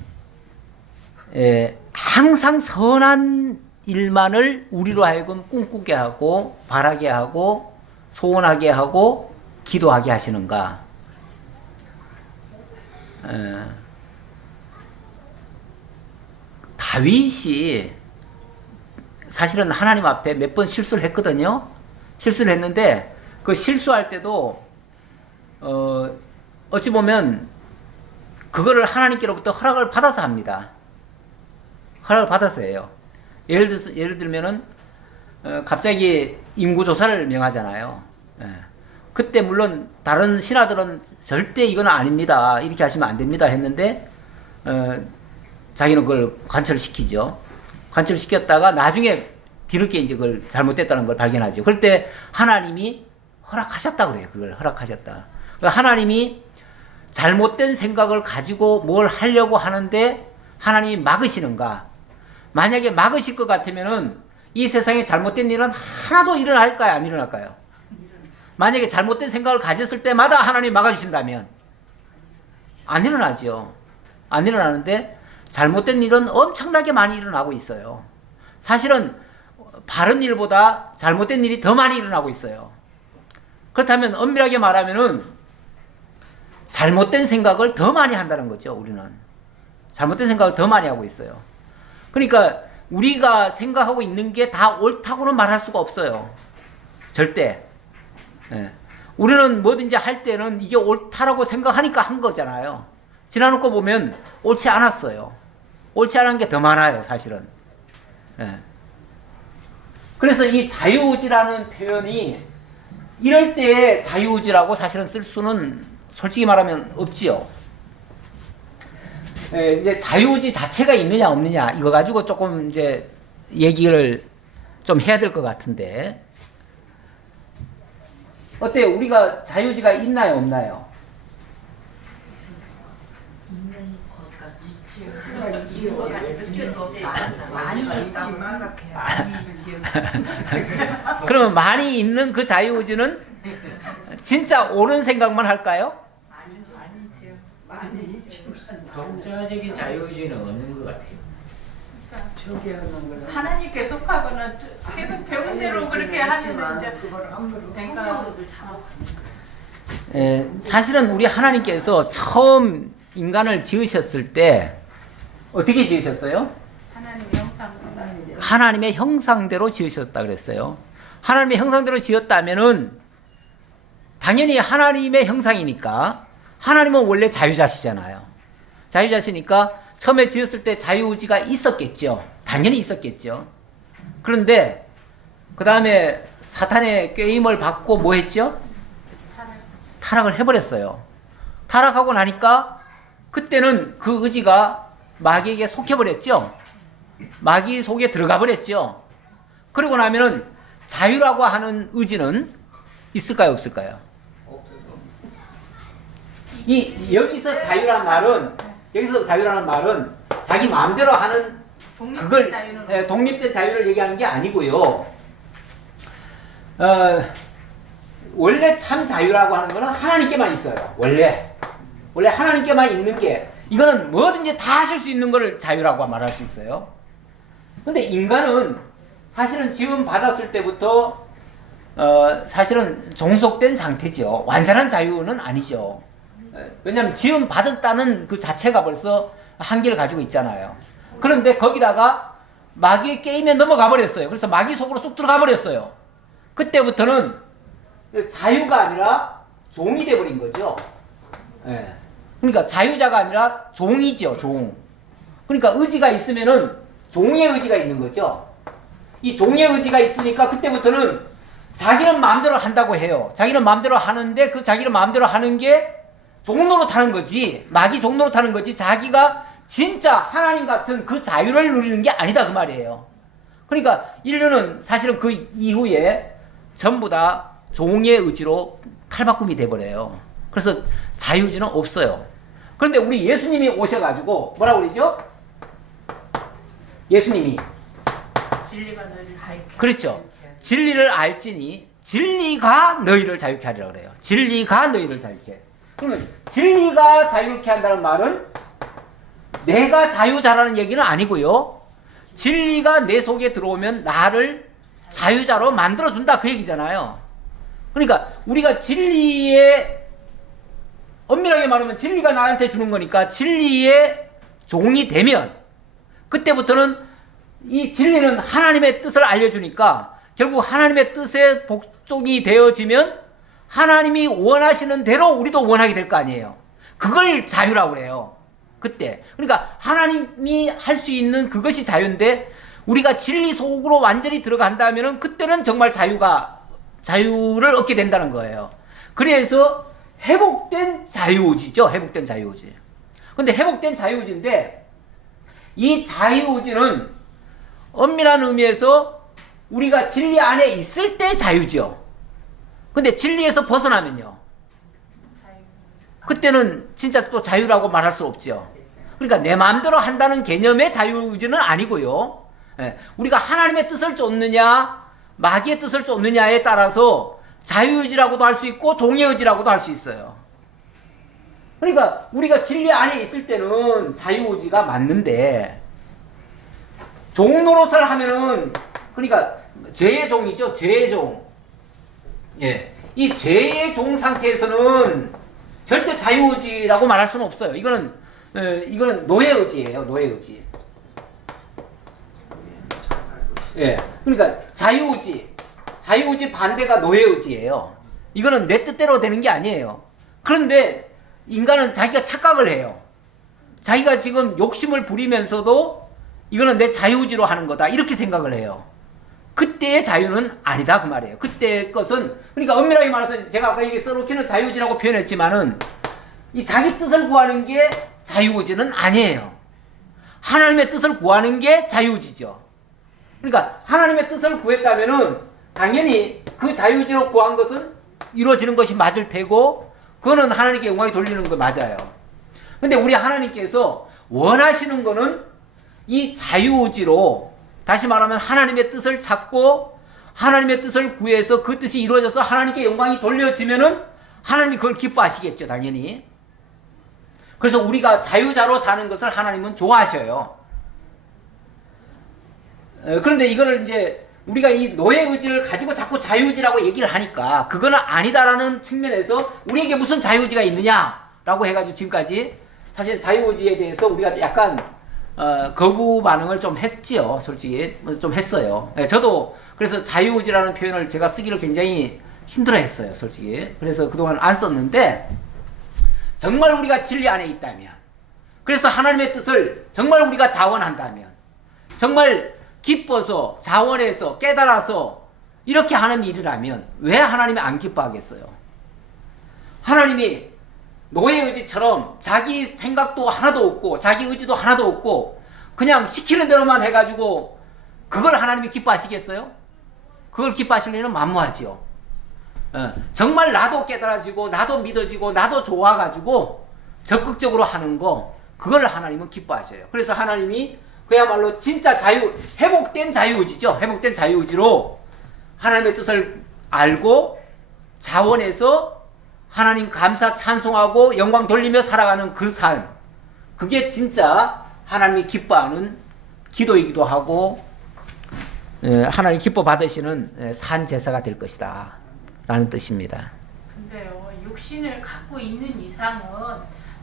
항상 선한 일만을 우리로 하여금 꿈꾸게 하고 바라게 하고 소원하게 하고 기도하게 하시는가? 다윗이 사실은 하나님 앞에 몇 번 실수를 했거든요. 실수를 했는데 그 실수할 때도 어찌 보면 그거를 하나님께로부터 허락을 받아서 합니다. 허락을 받아서 해요. 예를 들면은 갑자기 인구조사를 명하잖아요. 예. 그때 물론 다른 신하들은 절대 이건 아닙니다. 이렇게 하시면 안 됩니다. 했는데 자기는 그걸 관철을 시키죠. 관철을 시켰다가 나중에 뒤늦게 이제 그걸 잘못됐다는 걸 발견하죠. 그럴 때 하나님이 허락하셨다 그래요. 그걸 허락하셨다. 그러니까 하나님이 잘못된 생각을 가지고 뭘 하려고 하는데 하나님이 막으시는가? 만약에 막으실 것 같으면은 이 세상에 잘못된 일은 하나도 일어날까요? 안 일어날까요? 만약에 잘못된 생각을 가졌을 때마다 하나님이 막아주신다면 안 일어나죠. 안 일어나는데 잘못된 일은 엄청나게 많이 일어나고 있어요. 사실은 바른 일보다 잘못된 일이 더 많이 일어나고 있어요. 그렇다면 엄밀하게 말하면은 잘못된 생각을 더 많이 한다는 거죠. 우리는 잘못된 생각을 더 많이 하고 있어요. 그러니까 우리가 생각하고 있는 게 다 옳다고는 말할 수가 없어요. 절대. 예. 우리는 뭐든지 할 때는 이게 옳다라고 생각하니까 한 거잖아요. 지나놓고 보면 옳지 않았어요. 옳지 않은 게 더 많아요, 사실은. 예. 그래서 이 자유의지라는 표현이 이럴 때에 자유의지라고 사실은 쓸 수는 솔직히 말하면 없지요. 예, 이제 자유의지 자체가 있느냐 없느냐 이거 가지고 조금 이제 얘기를 좀 해야 될 것 같은데 어때요? 우리가 자유의지가 있나요 없나요? 있는 것 같지. 있는 것 같이 느껴져. 많이 있다고 생각해요. 그러면 많이 있는 그 자유의지는 진짜 옳은 생각만 할까요? 많이 있지만 독자적인 자유의지는 없는 것 같아요. 저기 하는 거는 하나님 계속하거나 계속 배운 대로 그렇게 하면 이제 그걸 함부로 성경으로들 잡아가는 사실은 우리 하나님께서 처음 인간을 지으셨을 때 어떻게 지으셨어요? 하나님의 형상으로 하나님의 형상대로 지으셨다 그랬어요. 하나님의 형상대로 지었다면은 당연히 하나님의 형상이니까 하나님은 원래 자유자시잖아요. 자유자시니까 처음에 지었을 때 자유의지가 있었겠죠. 당연히 있었겠죠. 그런데 그 다음에 사탄의 꾀임을 받고 뭐 했죠? 타락을 해버렸어요. 타락하고 나니까 그때는 그 의지가 마귀에게 속해버렸죠. 마귀 속에 들어가 버렸죠. 그러고 나면은 자유라고 하는 의지는 있을까요 없을까요? 여기서 자유라는 말은 자기 마음대로 하는 그걸 독립된 자유를 얘기하는 게 아니고요. 원래 참 자유라고 하는 거는 하나님께만 있어요. 원래 하나님께만 있는 게 이거는 뭐든지 다 하실 수 있는 거를 자유라고 말할 수 있어요. 근데 인간은 사실은 지음 받았을 때부터 사실은 종속된 상태죠. 완전한 자유는 아니죠. 왜냐하면 지음 받았다는 그 자체가 벌써 한계를 가지고 있잖아요. 그런데 거기다가 마귀의 게임에 넘어가 버렸어요. 그래서 마귀 속으로 쑥 들어가 버렸어요. 그때부터는 자유가 아니라 종이 돼버린 거죠. 예. 그러니까 자유자가 아니라 종이죠, 종. 그러니까 의지가 있으면은 종의 의지가 있는 거죠. 이 종의 의지가 있으니까 그때부터는 자기는 마음대로 한다고 해요. 자기는 마음대로 하는데 그 자기는 마음대로 하는 게 종노릇하는 거지, 마귀 종노릇하는 거지, 자기가 진짜 하나님 같은 그 자유를 누리는 게 아니다 그 말이에요. 그러니까 인류는 사실은 그 이후에 전부 다 종의 의지로 칼바꿈이 돼버려요. 그래서 자유의지는 없어요. 그런데 우리 예수님이 오셔가지고 뭐라고 그러죠? 예수님이 진리가 너희를 자유케 그렇죠. 진리를 알지니 진리가 너희를 자유케 하리라 그래요. 진리가 너희를 자유케. 그러면 진리가 자유케 한다는 말은 내가 자유자라는 얘기는 아니고요. 진리가 내 속에 들어오면 나를 자유자로 만들어준다 그 얘기잖아요. 그러니까 우리가 진리에 엄밀하게 말하면 진리가 나한테 주는 거니까 진리의 종이 되면 그때부터는 이 진리는 하나님의 뜻을 알려주니까 결국 하나님의 뜻에 복종이 되어지면 하나님이 원하시는 대로 우리도 원하게 될 거 아니에요. 그걸 자유라고 그래요. 그때. 그러니까 하나님이 할 수 있는 그것이 자유인데 우리가 진리 속으로 완전히 들어간다면 그때는 정말 자유를 얻게 된다는 거예요. 그래서 회복된 자유의지죠. 회복된 자유의지. 근데 회복된 자유의지인데 이 자유의지는 엄밀한 의미에서 우리가 진리 안에 있을 때 자유죠. 근데 진리에서 벗어나면요. 그때는 진짜 또 자유라고 말할 수 없죠. 그러니까 내 마음대로 한다는 개념의 자유의지는 아니고요. 예, 우리가 하나님의 뜻을 쫓느냐 마귀의 뜻을 쫓느냐에 따라서 자유의지라고도 할 수 있고 종의의지라고도 할 수 있어요. 그러니까 우리가 진리 안에 있을 때는 자유의지가 맞는데 종 노릇을 하면은 그러니까 죄의 종이죠. 죄의 종. 예, 이 죄의 종 상태에서는 절대 자유의지라고 말할 수는 없어요. 이거는 노예의지예요. 노예의지. 예, 그러니까 자유의지 반대가 노예의지예요. 이거는 내 뜻대로 되는 게 아니에요. 그런데 인간은 자기가 착각을 해요. 자기가 지금 욕심을 부리면서도 이거는 내 자유의지로 하는 거다 이렇게 생각을 해요. 그때의 자유는 아니다 그 말이에요. 그때의 것은 그러니까 엄밀하게 말해서 제가 아까 이게 써놓기는 자유의지라고 표현했지만은 이 자기 뜻을 구하는 게 자유의지는 아니에요. 하나님의 뜻을 구하는 게 자유의지죠. 그러니까 하나님의 뜻을 구했다면은 당연히 그 자유의지로 구한 것은 이루어지는 것이 맞을 테고 그거는 하나님께 영광이 돌리는 거 맞아요. 근데 우리 하나님께서 원하시는 거는 이 자유의지로 다시 말하면 하나님의 뜻을 찾고 하나님의 뜻을 구해서 그 뜻이 이루어져서 하나님께 영광이 돌려지면은 하나님이 그걸 기뻐하시겠죠, 당연히. 그래서 우리가 자유자로 사는 것을 하나님은 좋아하셔요. 그런데 이거를 이제 우리가 이 노예의지를 가지고 자꾸 자유의지라고 얘기를 하니까 그거는 아니다라는 측면에서 우리에게 무슨 자유의지가 있느냐라고 해가지고 지금까지 사실 자유의지에 대해서 우리가 약간 거부 반응을 좀 했지요. 솔직히 좀 했어요. 저도 그래서 자유의지라는 표현을 제가 쓰기를 굉장히 힘들어했어요. 솔직히. 그래서 그동안 안 썼는데 정말 우리가 진리 안에 있다면 그래서 하나님의 뜻을 정말 우리가 자원한다면 정말 기뻐서 자원해서 깨달아서 이렇게 하는 일이라면 왜 하나님이 안 기뻐하겠어요? 하나님이 노예의지처럼 자기 생각도 하나도 없고 자기 의지도 하나도 없고 그냥 시키는 대로만 해가지고 그걸 하나님이 기뻐하시겠어요? 그걸 기뻐하실 일은 만무하지요. 정말 나도 깨달아지고 나도 믿어지고 나도 좋아가지고 적극적으로 하는 거 그걸 하나님은 기뻐하셔요. 그래서 하나님이 그야말로 진짜 회복된 자유의지죠. 회복된 자유의지로 하나님의 뜻을 알고 자원해서 하나님 감사 찬송하고 영광 돌리며 살아가는 그 삶, 그게 진짜 하나님이 기뻐하는 기도이기도 하고 하나님 기뻐 받으시는 산 제사가 될 것이다 라는 뜻입니다. 근데요, 육신을 갖고 있는 이상은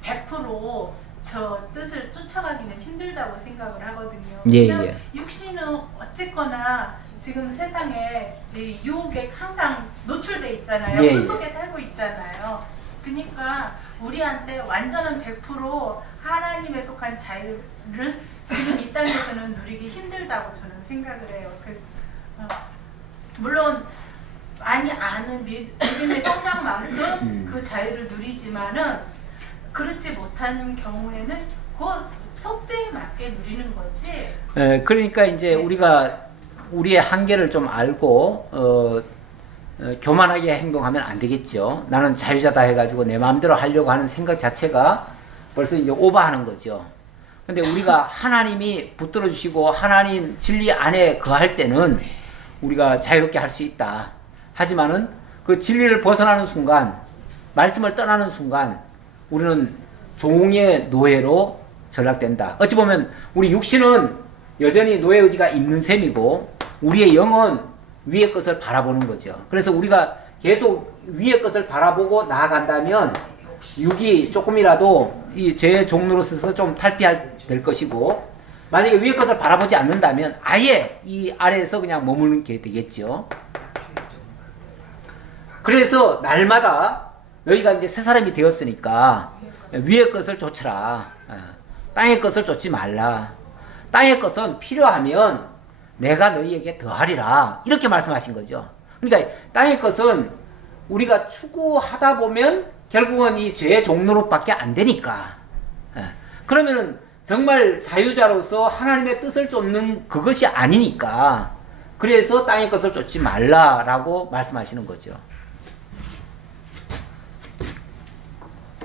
100% 저 뜻을 쫓아가기는 힘들다고 생각을 하거든요. 예, 그냥 예. 육신은 어쨌거나 지금 세상에 이 유혹에 항상 노출돼 있잖아요. 예, 그 예. 속에 살고 있잖아요. 그러니까 우리한테 완전한 100% 하나님에 속한 자유를 지금 이 땅에서는 누리기 힘들다고 저는 생각을 해요. 물론 많이 아는 믿음의 성장만큼 그 자유를 누리지만은 그렇지 못한 경우에는 그 속도에 맞게 누리는 거지. 그러니까 이제 우리가 우리의 한계를 좀 알고 교만하게 행동하면 안 되겠죠. 나는 자유자다 해가지고 내 마음대로 하려고 하는 생각 자체가 벌써 이제 오버하는 거죠. 근데 우리가 하나님이 붙들어 주시고 하나님 진리 안에 거할 때는 우리가 자유롭게 할 수 있다. 하지만은 그 진리를 벗어나는 순간, 말씀을 떠나는 순간 우리는 종의 노예로 전락된다. 어찌 보면 우리 육신은 여전히 노예 의지가 있는 셈이고 우리의 영은 위의 것을 바라보는 거죠. 그래서 우리가 계속 위의 것을 바라보고 나아간다면 육이 조금이라도 이 죄의 종로로서 좀 탈피될 것이고, 만약에 위의 것을 바라보지 않는다면 아예 이 아래에서 그냥 머무르게 되겠죠. 그래서 날마다 너희가 이제 새 사람이 되었으니까 위의 것을 쫓으라. 땅의 것을 쫓지 말라. 땅의 것은 필요하면 내가 너희에게 더하리라. 이렇게 말씀하신 거죠. 그러니까 땅의 것은 우리가 추구하다 보면 결국은 이 죄의 종로로밖에 안 되니까. 그러면은 정말 자유자로서 하나님의 뜻을 쫓는 그것이 아니니까. 그래서 땅의 것을 쫓지 말라라고 말씀하시는 거죠.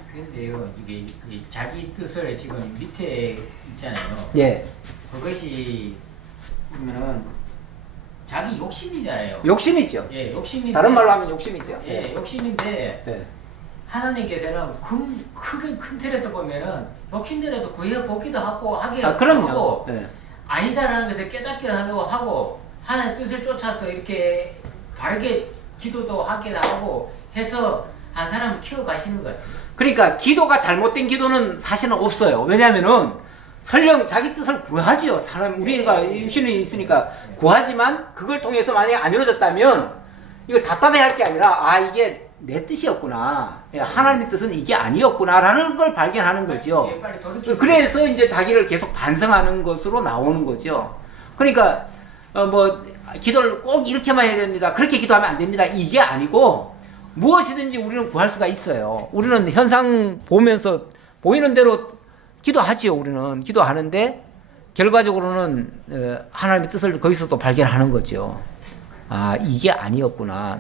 근데요, 이게 이 자기 뜻을 지금 밑에 있잖아요. 예. 그것이 보면은 자기 욕심이잖아요. 욕심이죠. 예, 욕심인데. 다른 말로 하면 욕심이죠. 예, 욕심인데 예. 하나님께서는 크게 큰 틀에서 보면은 욕심대로도 구해보기도 하고 하게 그럼요. 하고 예. 아니다라는 것을 깨닫기도 하고 하나님 뜻을 쫓아서 이렇게 바르게 기도도 하기도 하고 해서 한 사람을 키워가시는 것 같아요. 그러니까 기도가 잘못된 기도는 사실은 없어요. 왜냐하면은 설령 자기 뜻을 구하지요. 사람 우리가 육신이 있으니까 구하지만 그걸 통해서 만약에 안 이루어졌다면 이걸 답답해할 게 아니라 아 이게 내 뜻이었구나. 하나님의 뜻은 이게 아니었구나라는 걸 발견하는 거죠. 예, 빨리 돌이키고. 그래서 이제 자기를 계속 반성하는 것으로 나오는 거죠. 그러니까 뭐 기도를 꼭 이렇게만 해야 됩니다. 그렇게 기도하면 안 됩니다. 이게 아니고 무엇이든지 우리는 구할 수가 있어요. 우리는 현상 보면서 보이는 대로 기도하지요. 우리는 기도하는데 결과적으로는 하나님의 뜻을 거기서 또 발견하는 거죠. 아 이게 아니었구나.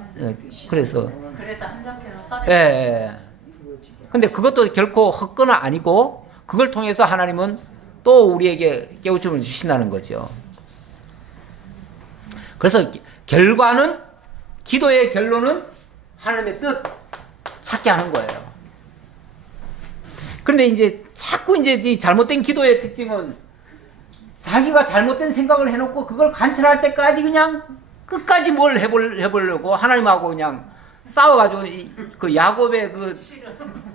그래서 한정해서 썰을 예, 예. 근데 그것도 결코 헛건은 아니고 그걸 통해서 하나님은 또 우리에게 깨우침을 주신다는 거죠. 그래서 결과는 기도의 결론은 하나님의 뜻 찾게 하는 거예요. 그런데 이제 자꾸 이제 이 잘못된 기도의 특징은 자기가 잘못된 생각을 해놓고 그걸 관철할 때까지 그냥 끝까지 뭘 해보려고 하나님하고 그냥 싸워가지고 그 야곱의 그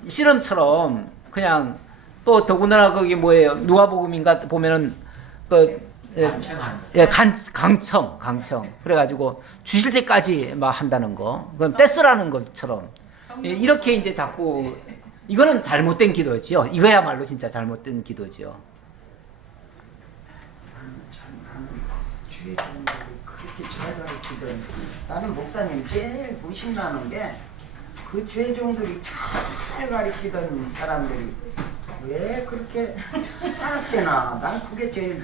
실험처럼 그냥 또 더군다나 거기 뭐예요 누가복음인가 보면은 그 예, 강청 그래가지고 주실 때까지 막 한다는 거 그건 떼쓰라는 것처럼 예, 이렇게 이제 자꾸 이거는 잘못된 기도죠. 이거야말로 진짜 잘못된 기도죠. 주의 종들이 그렇게 잘 가르치던 나는 목사님 제일 무심나는 게 그 주의 종들이 잘 가르치던 사람들이 왜 그렇게 타락되나 난 그게 제일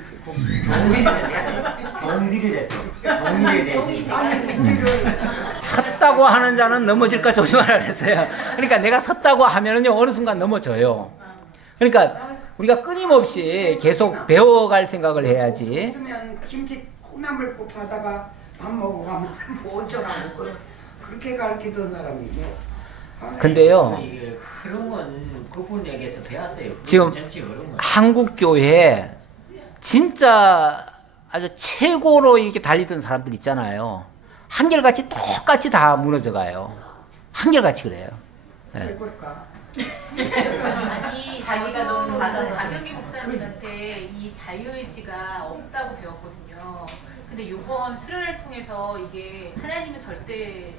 종들이랬어. 종들이 되지. 아니 우리를 섰다고 하는 자는 넘어질까 조심하라 그랬어요. 그러니까 내가 섰다고 하면은요 어느 순간 넘어져요. 그러니까 우리가 끊임없이 계속 배워갈 생각을 해야지. 있으면 김치 콩나물국 사다가 밥 먹고 가면서 뭐 어쩌라고 그렇게 가르치던 사람이 뭐 근데요 이게 그런 건 그분에게서 배웠어요. 지금 정치 그런 건. 한국 교회에 진짜 아주 최고로 이렇게 달리던 사람들 있잖아요. 한결같이 똑같이 다 무너져가요. 한결같이 그래요. 예. 해볼까? 아니 자기가 너무 받아들여. 박영기 목사님한테 이 자유의지가 없다고 배웠거든요. 근데 이번 수련을 통해서 이게 하나님은 절대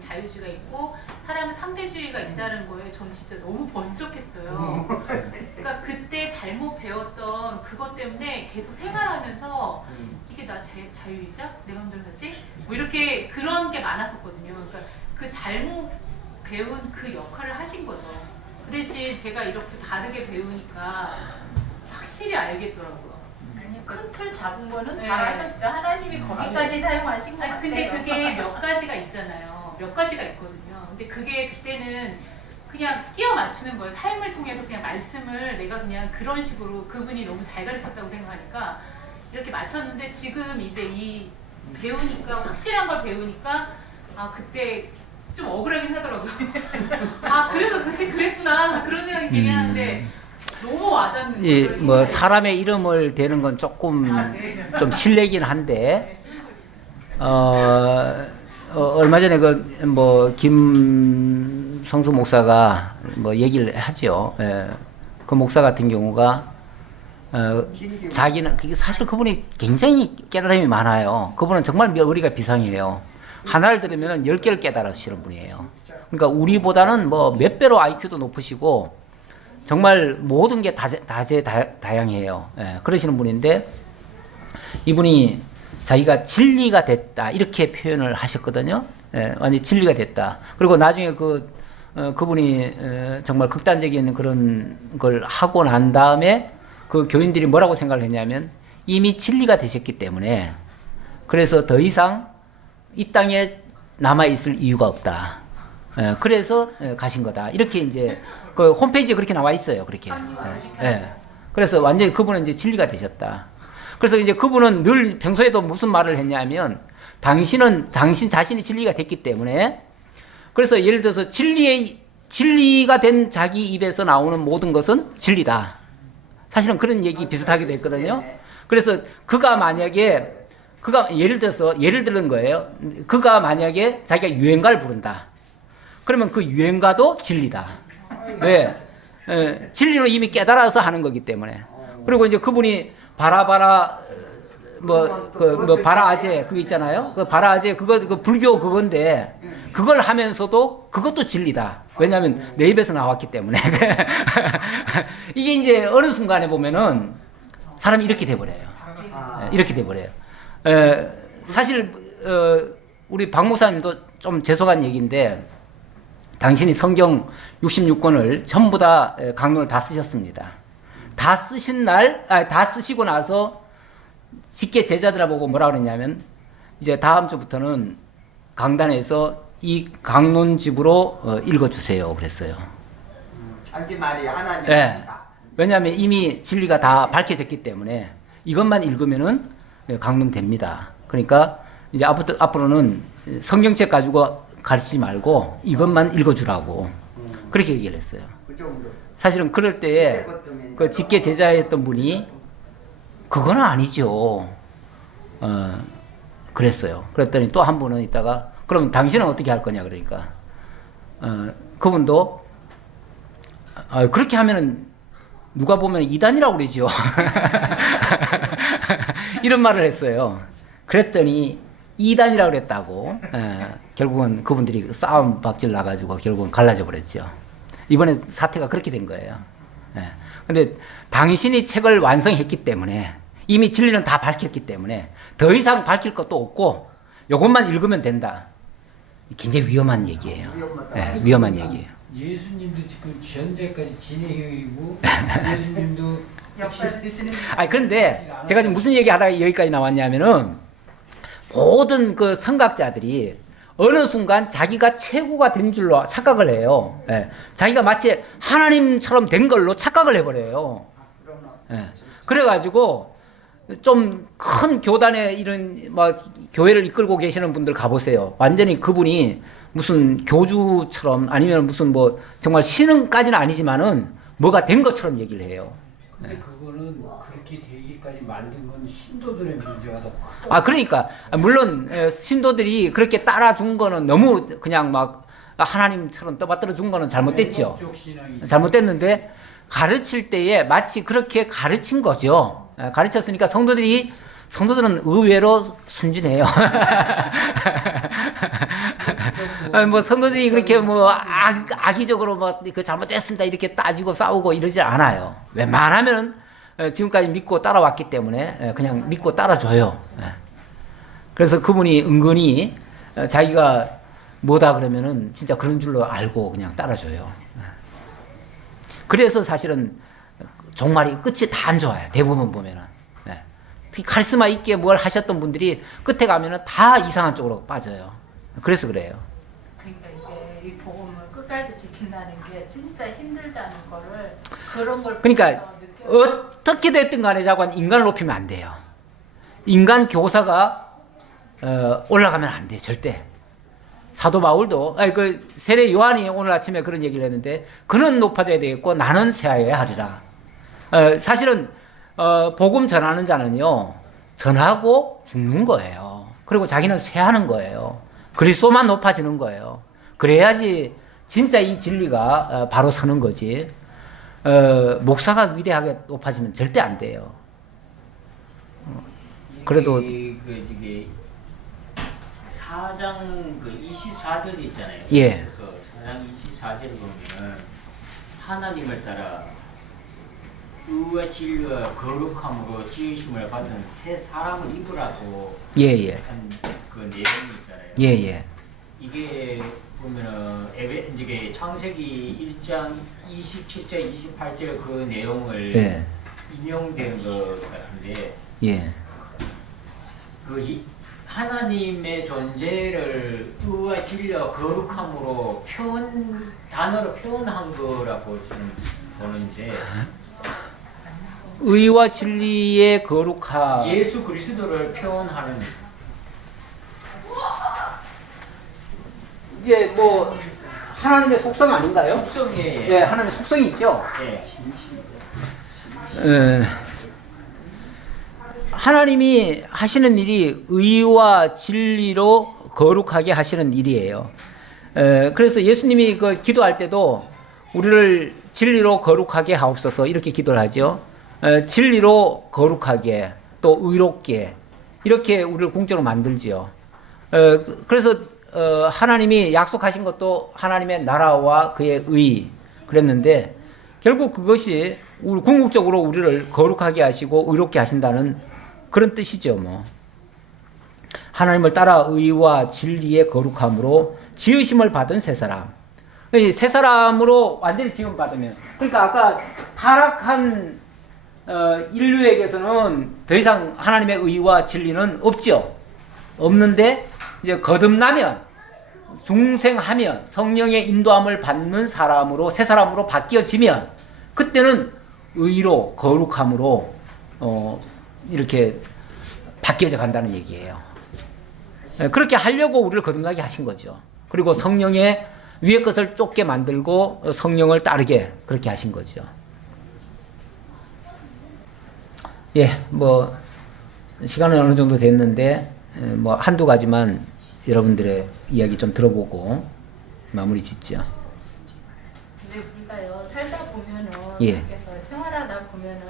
자유주의가 있고 사람은 상대주의가 있다는 거에 전 진짜 너무 번쩍했어요. 그러니까 그때 잘못 배웠던 그것 때문에 계속 생활하면서 이게 나 자유의자? 내 맘대로 하지? 뭐 이렇게 그런 게 많았었거든요. 그러니까 그 잘못 배운 그 역할을 하신 거죠. 그 대신 제가 이렇게 다르게 배우니까 확실히 알겠더라고요. 큰 틀 잡은 거는 네. 잘하셨죠. 하나님이 거기까지 사용하신 것 아니, 같아요. 근데 그게 몇 가지가 있잖아요. 몇 가지가 있거든요. 근데 그게 그때는 그냥 끼워 맞추는 거예요. 삶을 통해서 그냥 말씀을 내가 그냥 그런 식으로 그분이 너무 잘 가르쳤다고 생각하니까 이렇게 맞췄는데 지금 이제 이 배우니까 확실한 걸 배우니까 아 그때 좀 억울하긴 하더라고요. 아 그래도 그때 그랬구나 그런 생각이 들긴 하는데 너무 와닿는 이 거예요. 뭐 사람의 이름을 대는 건 조금 좀 실례긴 한데 얼마 전에 그 뭐 김성수 목사가 뭐 얘기를 하죠. 예. 그 목사 같은 경우가 자기는 사실 그분이 굉장히 깨달음이 많아요. 그분은 정말 머리가 비상이에요. 하나를 들으면 10개를 깨달으시는 분이에요. 그러니까 우리보다는 뭐 몇 배로 IQ도 높으시고 정말 모든 게 다양해요. 예, 그러시는 분인데 이분이 자기가 진리가 됐다 이렇게 표현을 하셨거든요. 예, 완전히 진리가 됐다. 그리고 나중에 그분이 정말 극단적인 그런 걸 하고 난 다음에 그 교인들이 뭐라고 생각을 했냐면 이미 진리가 되셨기 때문에 그래서 더 이상 이 땅에 남아 있을 이유가 없다. 그래서 가신 거다. 이렇게 이제 그 홈페이지에 그렇게 나와 있어요. 그렇게. 그래서 완전히 그분은 이제 진리가 되셨다. 그래서 이제 그분은 늘 평소에도 무슨 말을 했냐면 당신 자신이 진리가 됐기 때문에 그래서 예를 들어서 진리가 된 자기 입에서 나오는 모든 것은 진리다. 사실은 그런 얘기 비슷하게 됐거든요. 그래서 예를 들은 거예요. 그가 만약에 자기가 유행가를 부른다. 그러면 그 유행가도 진리다. 왜? 진리로 이미 깨달아서 하는 거기 때문에. 그리고 이제 그분이 바라바라 바라아제 그거 있잖아요. 그 바라아제 그거 불교 그건데 그걸 하면서도 그것도 진리다. 왜냐하면 내 입에서 나왔기 때문에. 이게 이제 어느 순간에 보면은 사람이 이렇게 돼버려요. 이렇게 돼버려요. 사실 우리 박 목사님도 좀 죄송한 얘기인데 당신이 성경 66권을 전부 다 강론을 다 쓰셨습니다. 다 쓰시고 나서 직계 제자들아 보고 뭐라 그랬냐면 이제 다음 주부터는 강단에서 이 강론집으로 읽어주세요 그랬어요. 자기 말이 하나님. 왜냐하면 이미 진리가 다 밝혀졌기 때문에 이것만 읽으면은 강론됩니다. 그러니까 이제 앞으로는 성경책 가지고 가르치지 말고 이것만 읽어주라고 그렇게 얘기를 했어요. 그 정도. 사실은 그럴 때에 그 직계 제자였던 분이 그건 아니죠. 그랬어요. 그랬더니 또 한 분은 있다가 그럼 당신은 어떻게 할 거냐 그러니까 그분도 그렇게 하면은 누가 보면 이단이라고 그러죠. 이런 말을 했어요. 그랬더니 이단이라고 그랬다고 결국은 그분들이 싸움 박질 나가지고 결국은 갈라져 버렸죠. 이번에 사태가 그렇게 된 거예요. 근데 당신이 책을 완성했기 때문에 이미 진리는 다 밝혔기 때문에 더 이상 밝힐 것도 없고 이것만 읽으면 된다. 굉장히 위험한 얘기예요. 위험한 얘기예요. 예수님도 지금 현재까지 진행형이고 예수님도 역사를 드시는 그런데 제가 지금 무슨 얘기하다가 여기까지 나왔냐면은 모든 그 성각자들이 어느 순간 자기가 최고가 된 줄로 착각을 해요. 자기가 마치 하나님처럼 된 걸로 착각을 해버려요. 그래가지고 좀 큰 교단에 이런 교회를 이끌고 계시는 분들 가보세요. 완전히 그분이 무슨 교주처럼 아니면 무슨 정말 신흥까지는 아니지만은 뭐가 된 것처럼 얘기를 해요. 근데 그거는 그렇게 되기까지 만든 건 신도들의 문제가 더 크다. 그러니까 물론 신도들이 그렇게 따라준 거는 너무 그냥 하나님처럼 떠받들어 준 거는 잘못됐죠. 잘못됐는데 가르칠 때에 마치 그렇게 가르친 거죠. 가르쳤으니까 성도들은 의외로 순진해요. 성도들이 그렇게 악의적으로 그 잘못됐습니다 이렇게 따지고 싸우고 이러지 않아요. 웬만하면 지금까지 믿고 따라왔기 때문에 그냥 믿고 따라줘요. 그래서 그분이 은근히 자기가 뭐다 그러면은 진짜 그런 줄로 알고 그냥 따라줘요. 그래서 사실은 종말이 끝이 다 안 좋아요. 대부분 보면은. 특히 카리스마 있게 뭘 하셨던 분들이 끝에 가면은 다 이상한 쪽으로 빠져요. 그래서 그래요. 그러니까 이게 이 복음을 끝까지 지킨다는 게 진짜 힘들다는 거를 그런 걸 그러니까 보면서 어떻게 됐든 간에 자꾸 인간을 높이면 안 돼요. 인간 교사가 올라가면 안 돼요. 절대. 사도 바울도 그 세례 요한이 오늘 아침에 그런 얘기를 했는데 그는 높아져야 되겠고 나는 쇠하여야 하리라. 사실은 복음 전하는 자는요 전하고 죽는 거예요. 그리고 자기는 쇠하는 거예요. 그리스도만 높아지는 거예요. 그래야지 진짜 이 진리가 바로 서는 거지. 목사가 위대하게 높아지면 절대 안 돼요. 그래도 이게 4장 24절 있잖아요. 예. 그래서 4장 24절 보면 하나님을 따라 의와 진리와 거룩함으로 지으심을 받은 새 사람을 입으라고 예예. 한 그 내용이 있잖아요. 예예. 이게 보면은 이게 창세기 1장 27절 28절 그 내용을 예. 인용된 것 같은데 예. 하나님의 존재를 의와 진리와 거룩함으로 단어로 표현한 거라고 저는 보는데 의와 진리의 거룩함. 예수 그리스도를 표현하는 이제 뭐 하나님의 속성 아닌가요? 속성에 예, 하나님의 속성이 있죠. 예. 하나님이 하시는 일이 의와 진리로 거룩하게 하시는 일이에요. 그래서 예수님이 그 기도할 때도 우리를 진리로 거룩하게 하옵소서 이렇게 기도를 하죠. 진리로 거룩하게 또 의롭게 이렇게 우리를 궁정으로 만들지요. 그래서 하나님이 약속하신 것도 하나님의 나라와 그의 의 그랬는데 결국 그것이 우리 궁극적으로 우리를 거룩하게 하시고 의롭게 하신다는 그런 뜻이죠. 뭐 하나님을 따라 의와 진리의 거룩함으로 지으심을 받은 새 사람. 새 사람으로 완전히 지음 받으면 그러니까 아까 타락한 인류에게서는 더 이상 하나님의 의와 진리는 없죠. 없는데 이제 거듭나면 중생하면 성령의 인도함을 받는 사람으로 새 사람으로 바뀌어지면 그때는 의로 거룩함으로 이렇게 바뀌어져 간다는 얘기예요. 그렇게 하려고 우리를 거듭나게 하신 거죠. 그리고 성령의 위의 것을 쫓게 만들고 성령을 따르게 그렇게 하신 거죠. 예, 뭐 시간은 어느 정도 됐는데 뭐 한두 가지만 여러분들의 이야기 좀 들어보고 마무리 짓죠. 근데 우리가요 살다 보면은 예. 그래서 생활하다 보면은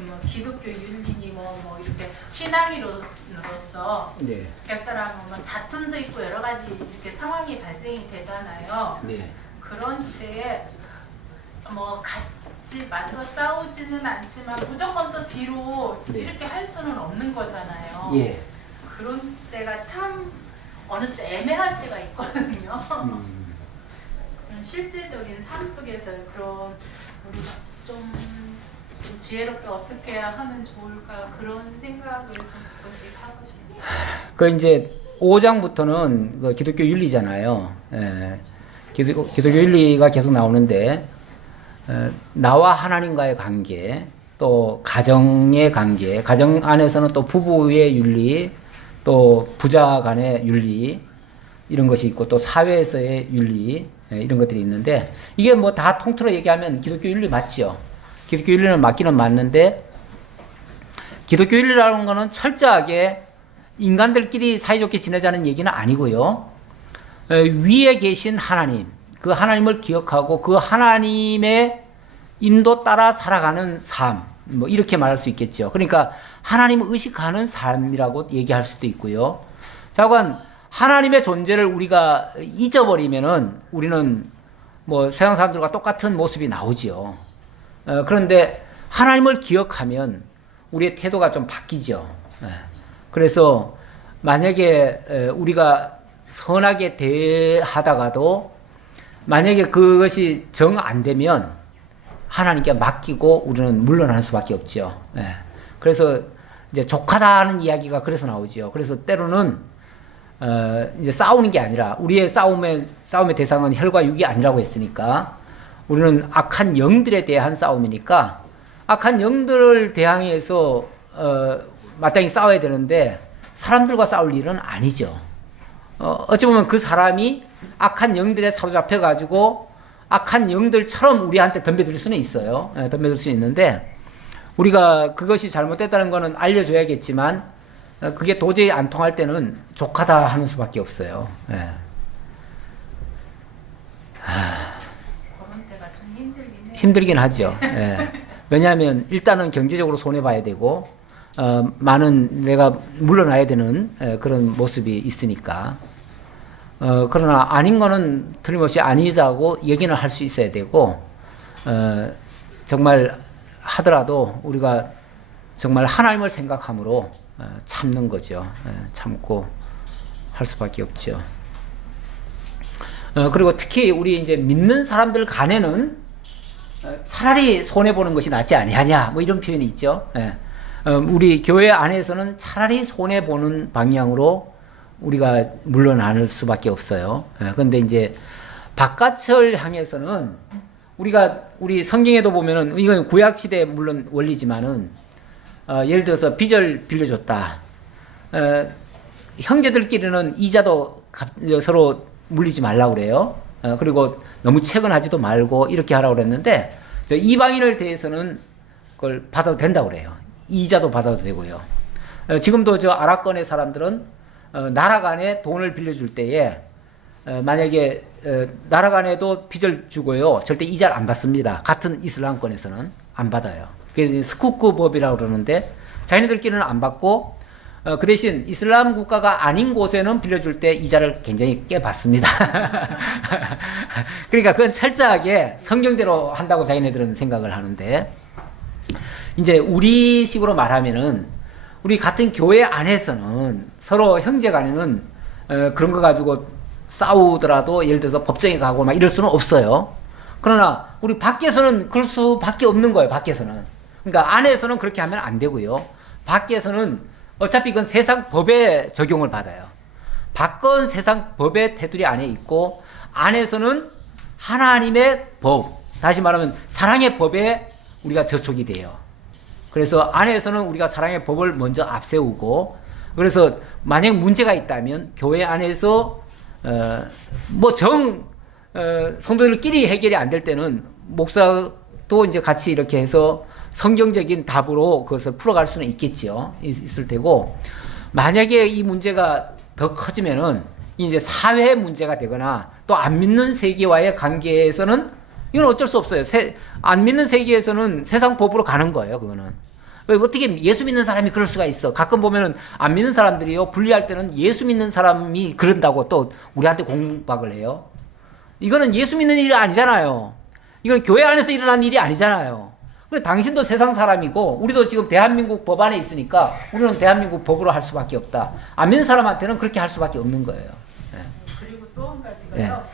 뭐 기독교 윤리니 뭐 이렇게 신앙인으로서 네. 객사랑 뭐 다툼도 있고 여러 가지 이렇게 상황이 발생이 되잖아요. 네. 그런 때에 뭐 같이 맞서 싸우지는 않지만 무조건 또 뒤로 네. 이렇게 할 수는 없는 거잖아요. 예. 그런 때가 참 어느 때 애매할 때가 있거든요. 그런 실제적인 삶 속에서 그런 우리가 좀 지혜롭게 어떻게 하면 좋을까 그런 생각을 좀 가끔씩 하고 싶네요. 그 이제 5장부터는 그 기독교 윤리잖아요. 예. 기독교 윤리가 계속 나오는데 나와 하나님과의 관계, 또 가정의 관계, 가정 안에서는 또 부부의 윤리, 또 부자 간의 윤리 이런 것이 있고 또 사회에서의 윤리 이런 것들이 있는데 이게 뭐 다 통틀어 얘기하면 기독교 윤리 맞죠. 기독교 윤리는 맞기는 맞는데 기독교 윤리라는 거는 철저하게 인간들끼리 사이좋게 지내자는 얘기는 아니고요. 위에 계신 하나님, 그 하나님을 기억하고 그 하나님의 인도 따라 살아가는 삶, 뭐 이렇게 말할 수 있겠죠. 그러니까 하나님을 의식하는 삶이라고 얘기할 수도 있고요. 자관 하나님의 존재를 우리가 잊어버리면은 우리는 뭐 세상 사람들과 똑같은 모습이 나오죠. 그런데 하나님을 기억하면 우리의 태도가 좀 바뀌죠. 그래서 만약에 우리가 선하게 대하다가도 만약에 그것이 정 안 되면 하나님께 맡기고 우리는 물러날 수밖에 없죠. 그래서 이제 족하다는 이야기가 그래서 나오죠. 그래서 때로는 이제 싸우는 게 아니라 우리의 싸움의 대상은 혈과 육이 아니라고 했으니까 우리는 악한 영들에 대한 싸움이니까 악한 영들을 대항해서 마땅히 싸워야 되는데 사람들과 싸울 일은 아니죠. 어찌 보면 그 사람이 악한 영들에 사로잡혀 가지고 악한 영들처럼 우리한테 덤벼들 수는 있어요. 예, 덤벼들 수 있는데 우리가 그것이 잘못됐다는 거는 알려줘야겠지만 그게 도저히 안 통할 때는 족하다 하는 수밖에 없어요. 예. 그런 때가 좀 힘들긴 해요. 힘들긴 하죠. 예. 왜냐하면 일단은 경제적으로 손해봐야 되고 많은 내가 물러나야 되는 그런 모습이 있으니까 그러나 아닌 거는 틀림없이 아니다고 얘기는 할 수 있어야 되고 정말 하더라도 우리가 정말 하나님을 생각함으로 참는 거죠. 참고 할 수밖에 없죠. 그리고 특히 우리 이제 믿는 사람들 간에는 차라리 손해보는 것이 낫지 아니하냐 뭐 이런 표현이 있죠. 우리 교회 안에서는 차라리 손해보는 방향으로 우리가 물러나는 수밖에 없어요. 그런데 이제 바깥을 향해서는 우리 성경에도 보면은 이건 구약 시대 물론 원리지만은 예를 들어서 빚을 빌려줬다. 형제들끼리는 이자도 서로 물리지 말라고 그래요. 그리고 너무 채권하지도 말고 이렇게 하라고 그랬는데 이방인을 대해서는 그걸 받아도 된다고 그래요. 이자도 받아도 되고요. 지금도 저 아랍권의 사람들은 나라 간에 돈을 빌려줄 때에 만약에 나라 간에도 빚을 주고요. 절대 이자를 안 받습니다. 같은 이슬람권에서는 안 받아요. 그게 스쿠크 법이라고 그러는데 자기네들끼리는 안 받고 그 대신 이슬람 국가가 아닌 곳에는 빌려줄 때 이자를 굉장히 꽤 받습니다. 그러니까 그건 철저하게 성경대로 한다고 자기네들은 생각을 하는데 이제 우리식으로 말하면은 우리 같은 교회 안에서는 서로 형제 간에는 그런 거 가지고 싸우더라도 예를 들어서 법정에 가고 막 이럴 수는 없어요. 그러나 우리 밖에서는 그럴 수밖에 없는 거예요. 밖에서는. 그러니까 안에서는 그렇게 하면 안 되고요. 밖에서는 어차피 그건 세상 법에 적용을 받아요. 밖은 세상 법의 테두리 안에 있고 안에서는 하나님의 법, 다시 말하면 사랑의 법에 우리가 저촉이 돼요. 그래서 안에서는 우리가 사랑의 법을 먼저 앞세우고 그래서 만약 문제가 있다면 교회 안에서 성도들끼리 해결이 안 될 때는 목사도 이제 같이 이렇게 해서 성경적인 답으로 그것을 풀어갈 수는 있겠죠. 있을 테고 만약에 이 문제가 더 커지면은 이제 사회 문제가 되거나 또 안 믿는 세계와의 관계에서는 이건 어쩔 수 없어요. 안 믿는 세계에서는 세상 법으로 가는 거예요. 그거는. 어떻게 예수 믿는 사람이 그럴 수가 있어. 가끔 보면은 안 믿는 사람들이요. 분리할 때는 예수 믿는 사람이 그런다고 또 우리한테 공박을 해요. 이거는 예수 믿는 일이 아니잖아요. 이건 교회 안에서 일어난 일이 아니잖아요. 그래 당신도 세상 사람이고 우리도 지금 대한민국 법 안에 있으니까 우리는 대한민국 법으로 할 수밖에 없다. 안 믿는 사람한테는 그렇게 할 수밖에 없는 거예요. 네. 그리고 또 한 가지가요.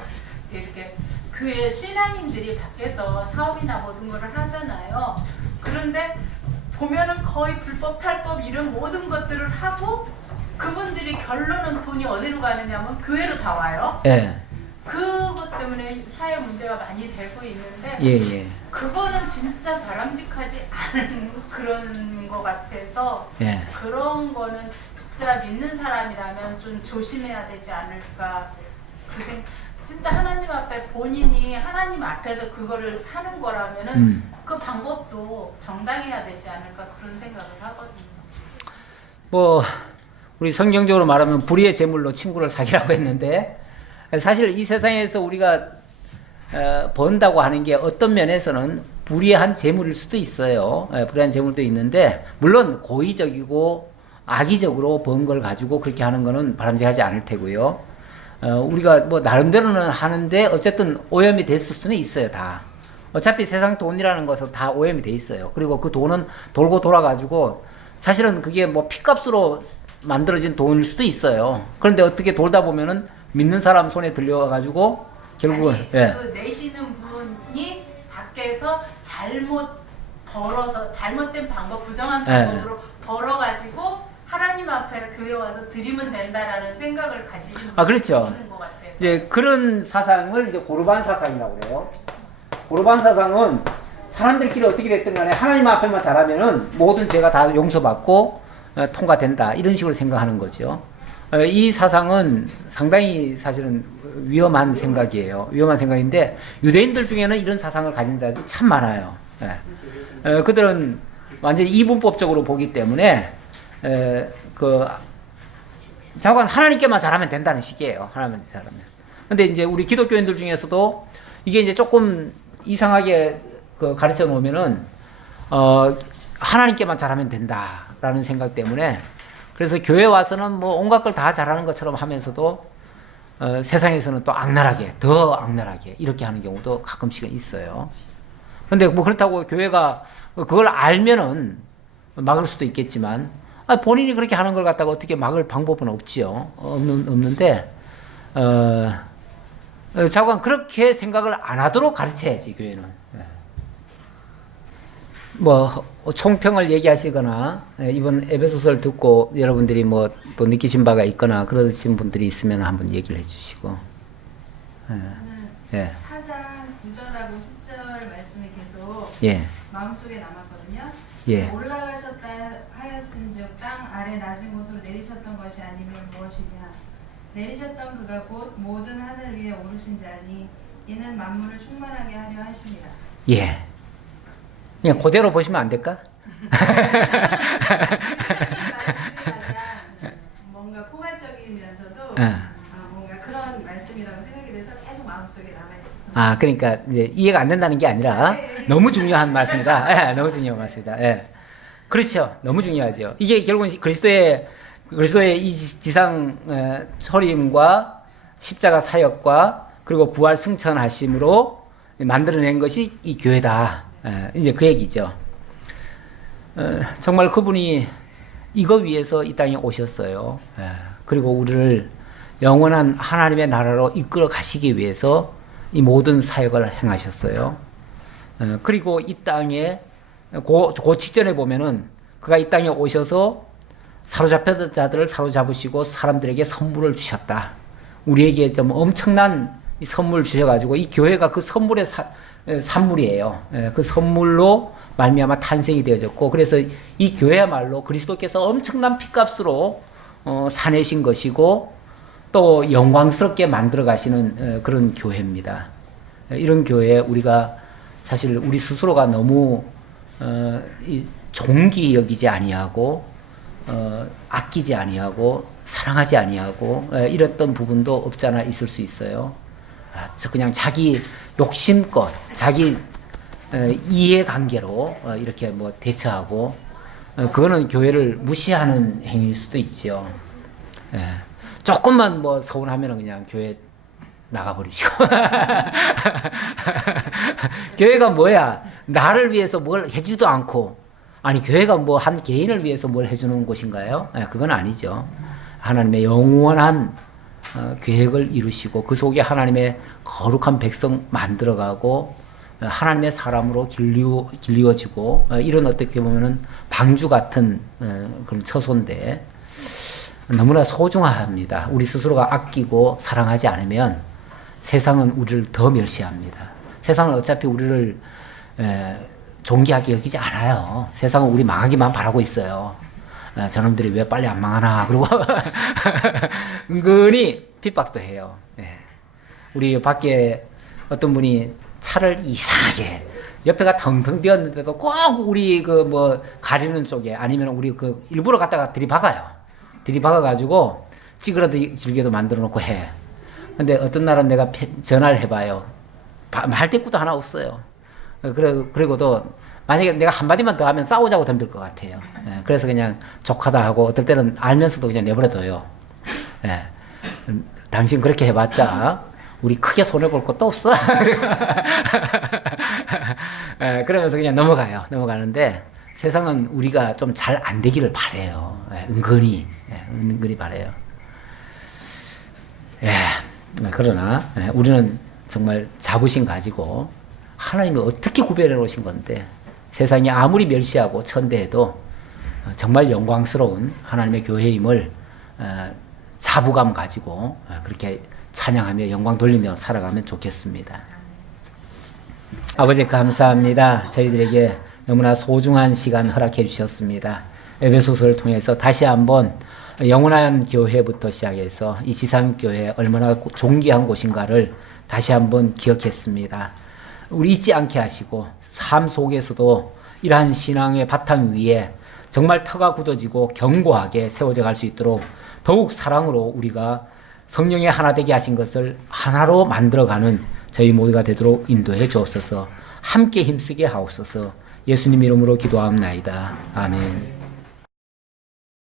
이렇게 그 신앙인들이 밖에서 사업이나 모든 걸 하잖아요. 그런데 보면은 거의 불법, 탈법 이런 모든 것들을 하고 그분들이 결론은 돈이 어디로 가느냐면 교회로 다 와요. 예. 그것 때문에 사회 문제가 많이 되고 있는데 예. 그거는 진짜 바람직하지 않은 그런 것 같아서 예. 그런 거는 진짜 믿는 사람이라면 좀 조심해야 되지 않을까. 진짜 하나님 앞에 본인이 하나님 앞에서 그거를 하는 거라면은 그 방법도 정당해야 되지 않을까 그런 생각을 하거든요. 뭐 우리 성경적으로 말하면 불의의 재물로 친구를 사귀라고 했는데 사실 이 세상에서 우리가 번다고 하는 게 어떤 면에서는 불의한 재물일 수도 있어요. 불의한 재물도 있는데 물론 고의적이고 악의적으로 번 걸 가지고 그렇게 하는 거는 바람직하지 않을 테고요. 우리가 뭐 나름대로는 하는데 어쨌든 오염이 됐을 수는 있어요. 다. 어차피 세상 돈이라는 것은 다 오염이 돼 있어요. 그리고 그 돈은 돌고 돌아가지고 사실은 그게 뭐 피값으로 만들어진 돈일 수도 있어요. 그런데 어떻게 돌다 보면은 믿는 사람 손에 들려가지고 결국은 그 내시는 분이 밖에서 잘못 벌어서 잘못된 방법, 부정한 방법으로 벌어가지고 하나님 앞에 교회 와서 드리면 된다라는 생각을 가지신 분이 그렇죠. 있는 것 같아요. 이제 그런 사상을 이제 고르반 사상이라고 그래요. 고르반 사상은 사람들끼리 어떻게 됐든 간에 하나님 앞에만 잘하면은 모든 죄가 다 용서받고 통과된다. 이런 식으로 생각하는 거죠. 이 사상은 상당히 사실은 위험한 생각이에요. 위험한 생각인데 유대인들 중에는 이런 사상을 가진 자들이 참 많아요. 그들은 완전히 이분법적으로 보기 때문에 자관 하나님께만 잘하면 된다는 식이에요. 하나님께 잘하면. 근데 이제 우리 기독교인들 중에서도 이게 이제 조금 이상하게 가르쳐 놓으면은 하나님께만 잘하면 된다라는 생각 때문에 그래서 교회 와서는 뭐 온갖 걸 다 잘하는 것처럼 하면서도 세상에서는 또 악랄하게 더 악랄하게 이렇게 하는 경우도 가끔씩은 있어요. 근데 뭐 그렇다고 교회가 그걸 알면은 막을 수도 있겠지만 본인이 그렇게 하는 걸 갖다가 어떻게 막을 방법은 없지요. 없는데 자관 그렇게 생각을 안 하도록 가르쳐야지 교회는. 뭐 총평을 얘기하시거나 이번 에베소서를 듣고 여러분들이 뭐 또 느끼신 바가 있거나 그러신 분들이 있으면 한번 얘기를 해주시고. 저는 4장 9절하고 10절 말씀이 계속 마음속에 남았거든요. 올라가셨다 하였은즉 땅 아래 낮은 곳으로 내리셨던 것이 아니면 무엇이냐. 내리셨던 그가 곧 모든 하늘 위에 오르신 자니 이는 만물을 충만하게 하려 하십니다. 그냥 그대로 보시면 안 될까? 뭔가 포괄적이면서도 뭔가 그런 말씀이라고 생각이 돼서 계속 마음속에 남아있어요. 그러니까 이제 이해가 안 된다는 게 아니라 너무 중요한 말씀이다. 너무 중요한 말씀이다. 그렇죠. 너무 중요하죠. 이게 결국은 그리스도의 이 지상 초림과 십자가 사역과 그리고 부활 승천하심으로 만들어낸 것이 이 교회다. 이제 그 얘기죠. 정말 그분이 이거 위해서 이 땅에 오셨어요. 그리고 우리를 영원한 하나님의 나라로 이끌어 가시기 위해서 이 모든 사역을 행하셨어요. 그리고 이 땅에 그 직전에 보면은 그가 이 땅에 오셔서 사로잡혔던 자들을 사로잡으시고 사람들에게 선물을 주셨다. 우리에게 좀 엄청난 이 선물을 주셔가지고 이 교회가 그 선물의 산물이에요. 그 선물로 말미암아 탄생이 되어졌고 그래서 이 교회야말로 그리스도께서 엄청난 핏값으로 사내신 것이고 또 영광스럽게 만들어 가시는 그런 교회입니다. 이런 교회에 우리가 사실 우리 스스로가 너무 존귀 여기지 아니하고 아끼지 아니하고 사랑하지 아니하고 이랬던 부분도 없지 않아 있을 수 있어요. 그냥 자기 욕심껏 자기 이해관계로 이렇게 뭐 대처하고 그거는 교회를 무시하는 행위일 수도 있죠. 조금만 뭐 서운하면 그냥 교회 나가버리시고 교회가 뭐야 나를 위해서 뭘 해주지도 않고 아니 교회가 뭐 한 개인을 위해서 뭘 해주는 곳인가요? 그건 아니죠. 하나님의 영원한 계획을 이루시고 그 속에 하나님의 거룩한 백성 만들어가고 하나님의 사람으로 길리워지고 이런 어떻게 보면은 방주 같은 그런 처소인데 너무나 소중합니다. 우리 스스로가 아끼고 사랑하지 않으면 세상은 우리를 더 멸시합니다. 세상은 어차피 우리를 존귀하게 여기지 않아요. 세상은 우리 망하기만 바라고 있어요. 저놈들이 왜 빨리 안 망하나 그러고 은근히 핍박도 해요. 우리 밖에 어떤 분이 차를 이상하게 옆에가 텅텅 비었는데도 꼭 우리 그 뭐 가리는 쪽에 아니면 우리 그 일부러 갖다가 들이박아요. 들이박아가지고 찌그러지게도 만들어 놓고 해. 근데 어떤 날은 내가 전화를 해봐요. 말 대꾸도 하나 없어요. 그리고도 만약에 내가 한마디만 더 하면 싸우자고 덤빌 것 같아요. 그래서 그냥 족하다 하고 어떨 때는 알면서도 그냥 내버려둬요. 당신 그렇게 해봤자 우리 크게 손해볼 것도 없어. 그러면서 그냥 넘어가는데 세상은 우리가 좀 잘 안 되기를 바래요. 은근히 바래요. 그러나 우리는 정말 자부심 가지고 하나님이 어떻게 구별해 놓으신 건데 세상이 아무리 멸시하고 천대해도 정말 영광스러운 하나님의 교회임을 자부감 가지고 그렇게 찬양하며 영광 돌리며 살아가면 좋겠습니다. 아버지 감사합니다. 저희들에게 너무나 소중한 시간 허락해 주셨습니다. 에베소서를 통해서 다시 한번 영원한 교회부터 시작해서 이 지상교회 얼마나 존귀한 곳인가를 다시 한번 기억했습니다. 우리 잊지 않게 하시고 삶 속에서도 이러한 신앙의 바탕 위에 정말 터가 굳어지고 견고하게 세워져 갈 수 있도록 더욱 사랑으로 우리가 성령의 하나 되게 하신 것을 하나로 만들어가는 저희 모두가 되도록 인도해 주옵소서. 함께 힘쓰게 하옵소서. 예수님 이름으로 기도하옵나이다. 아멘.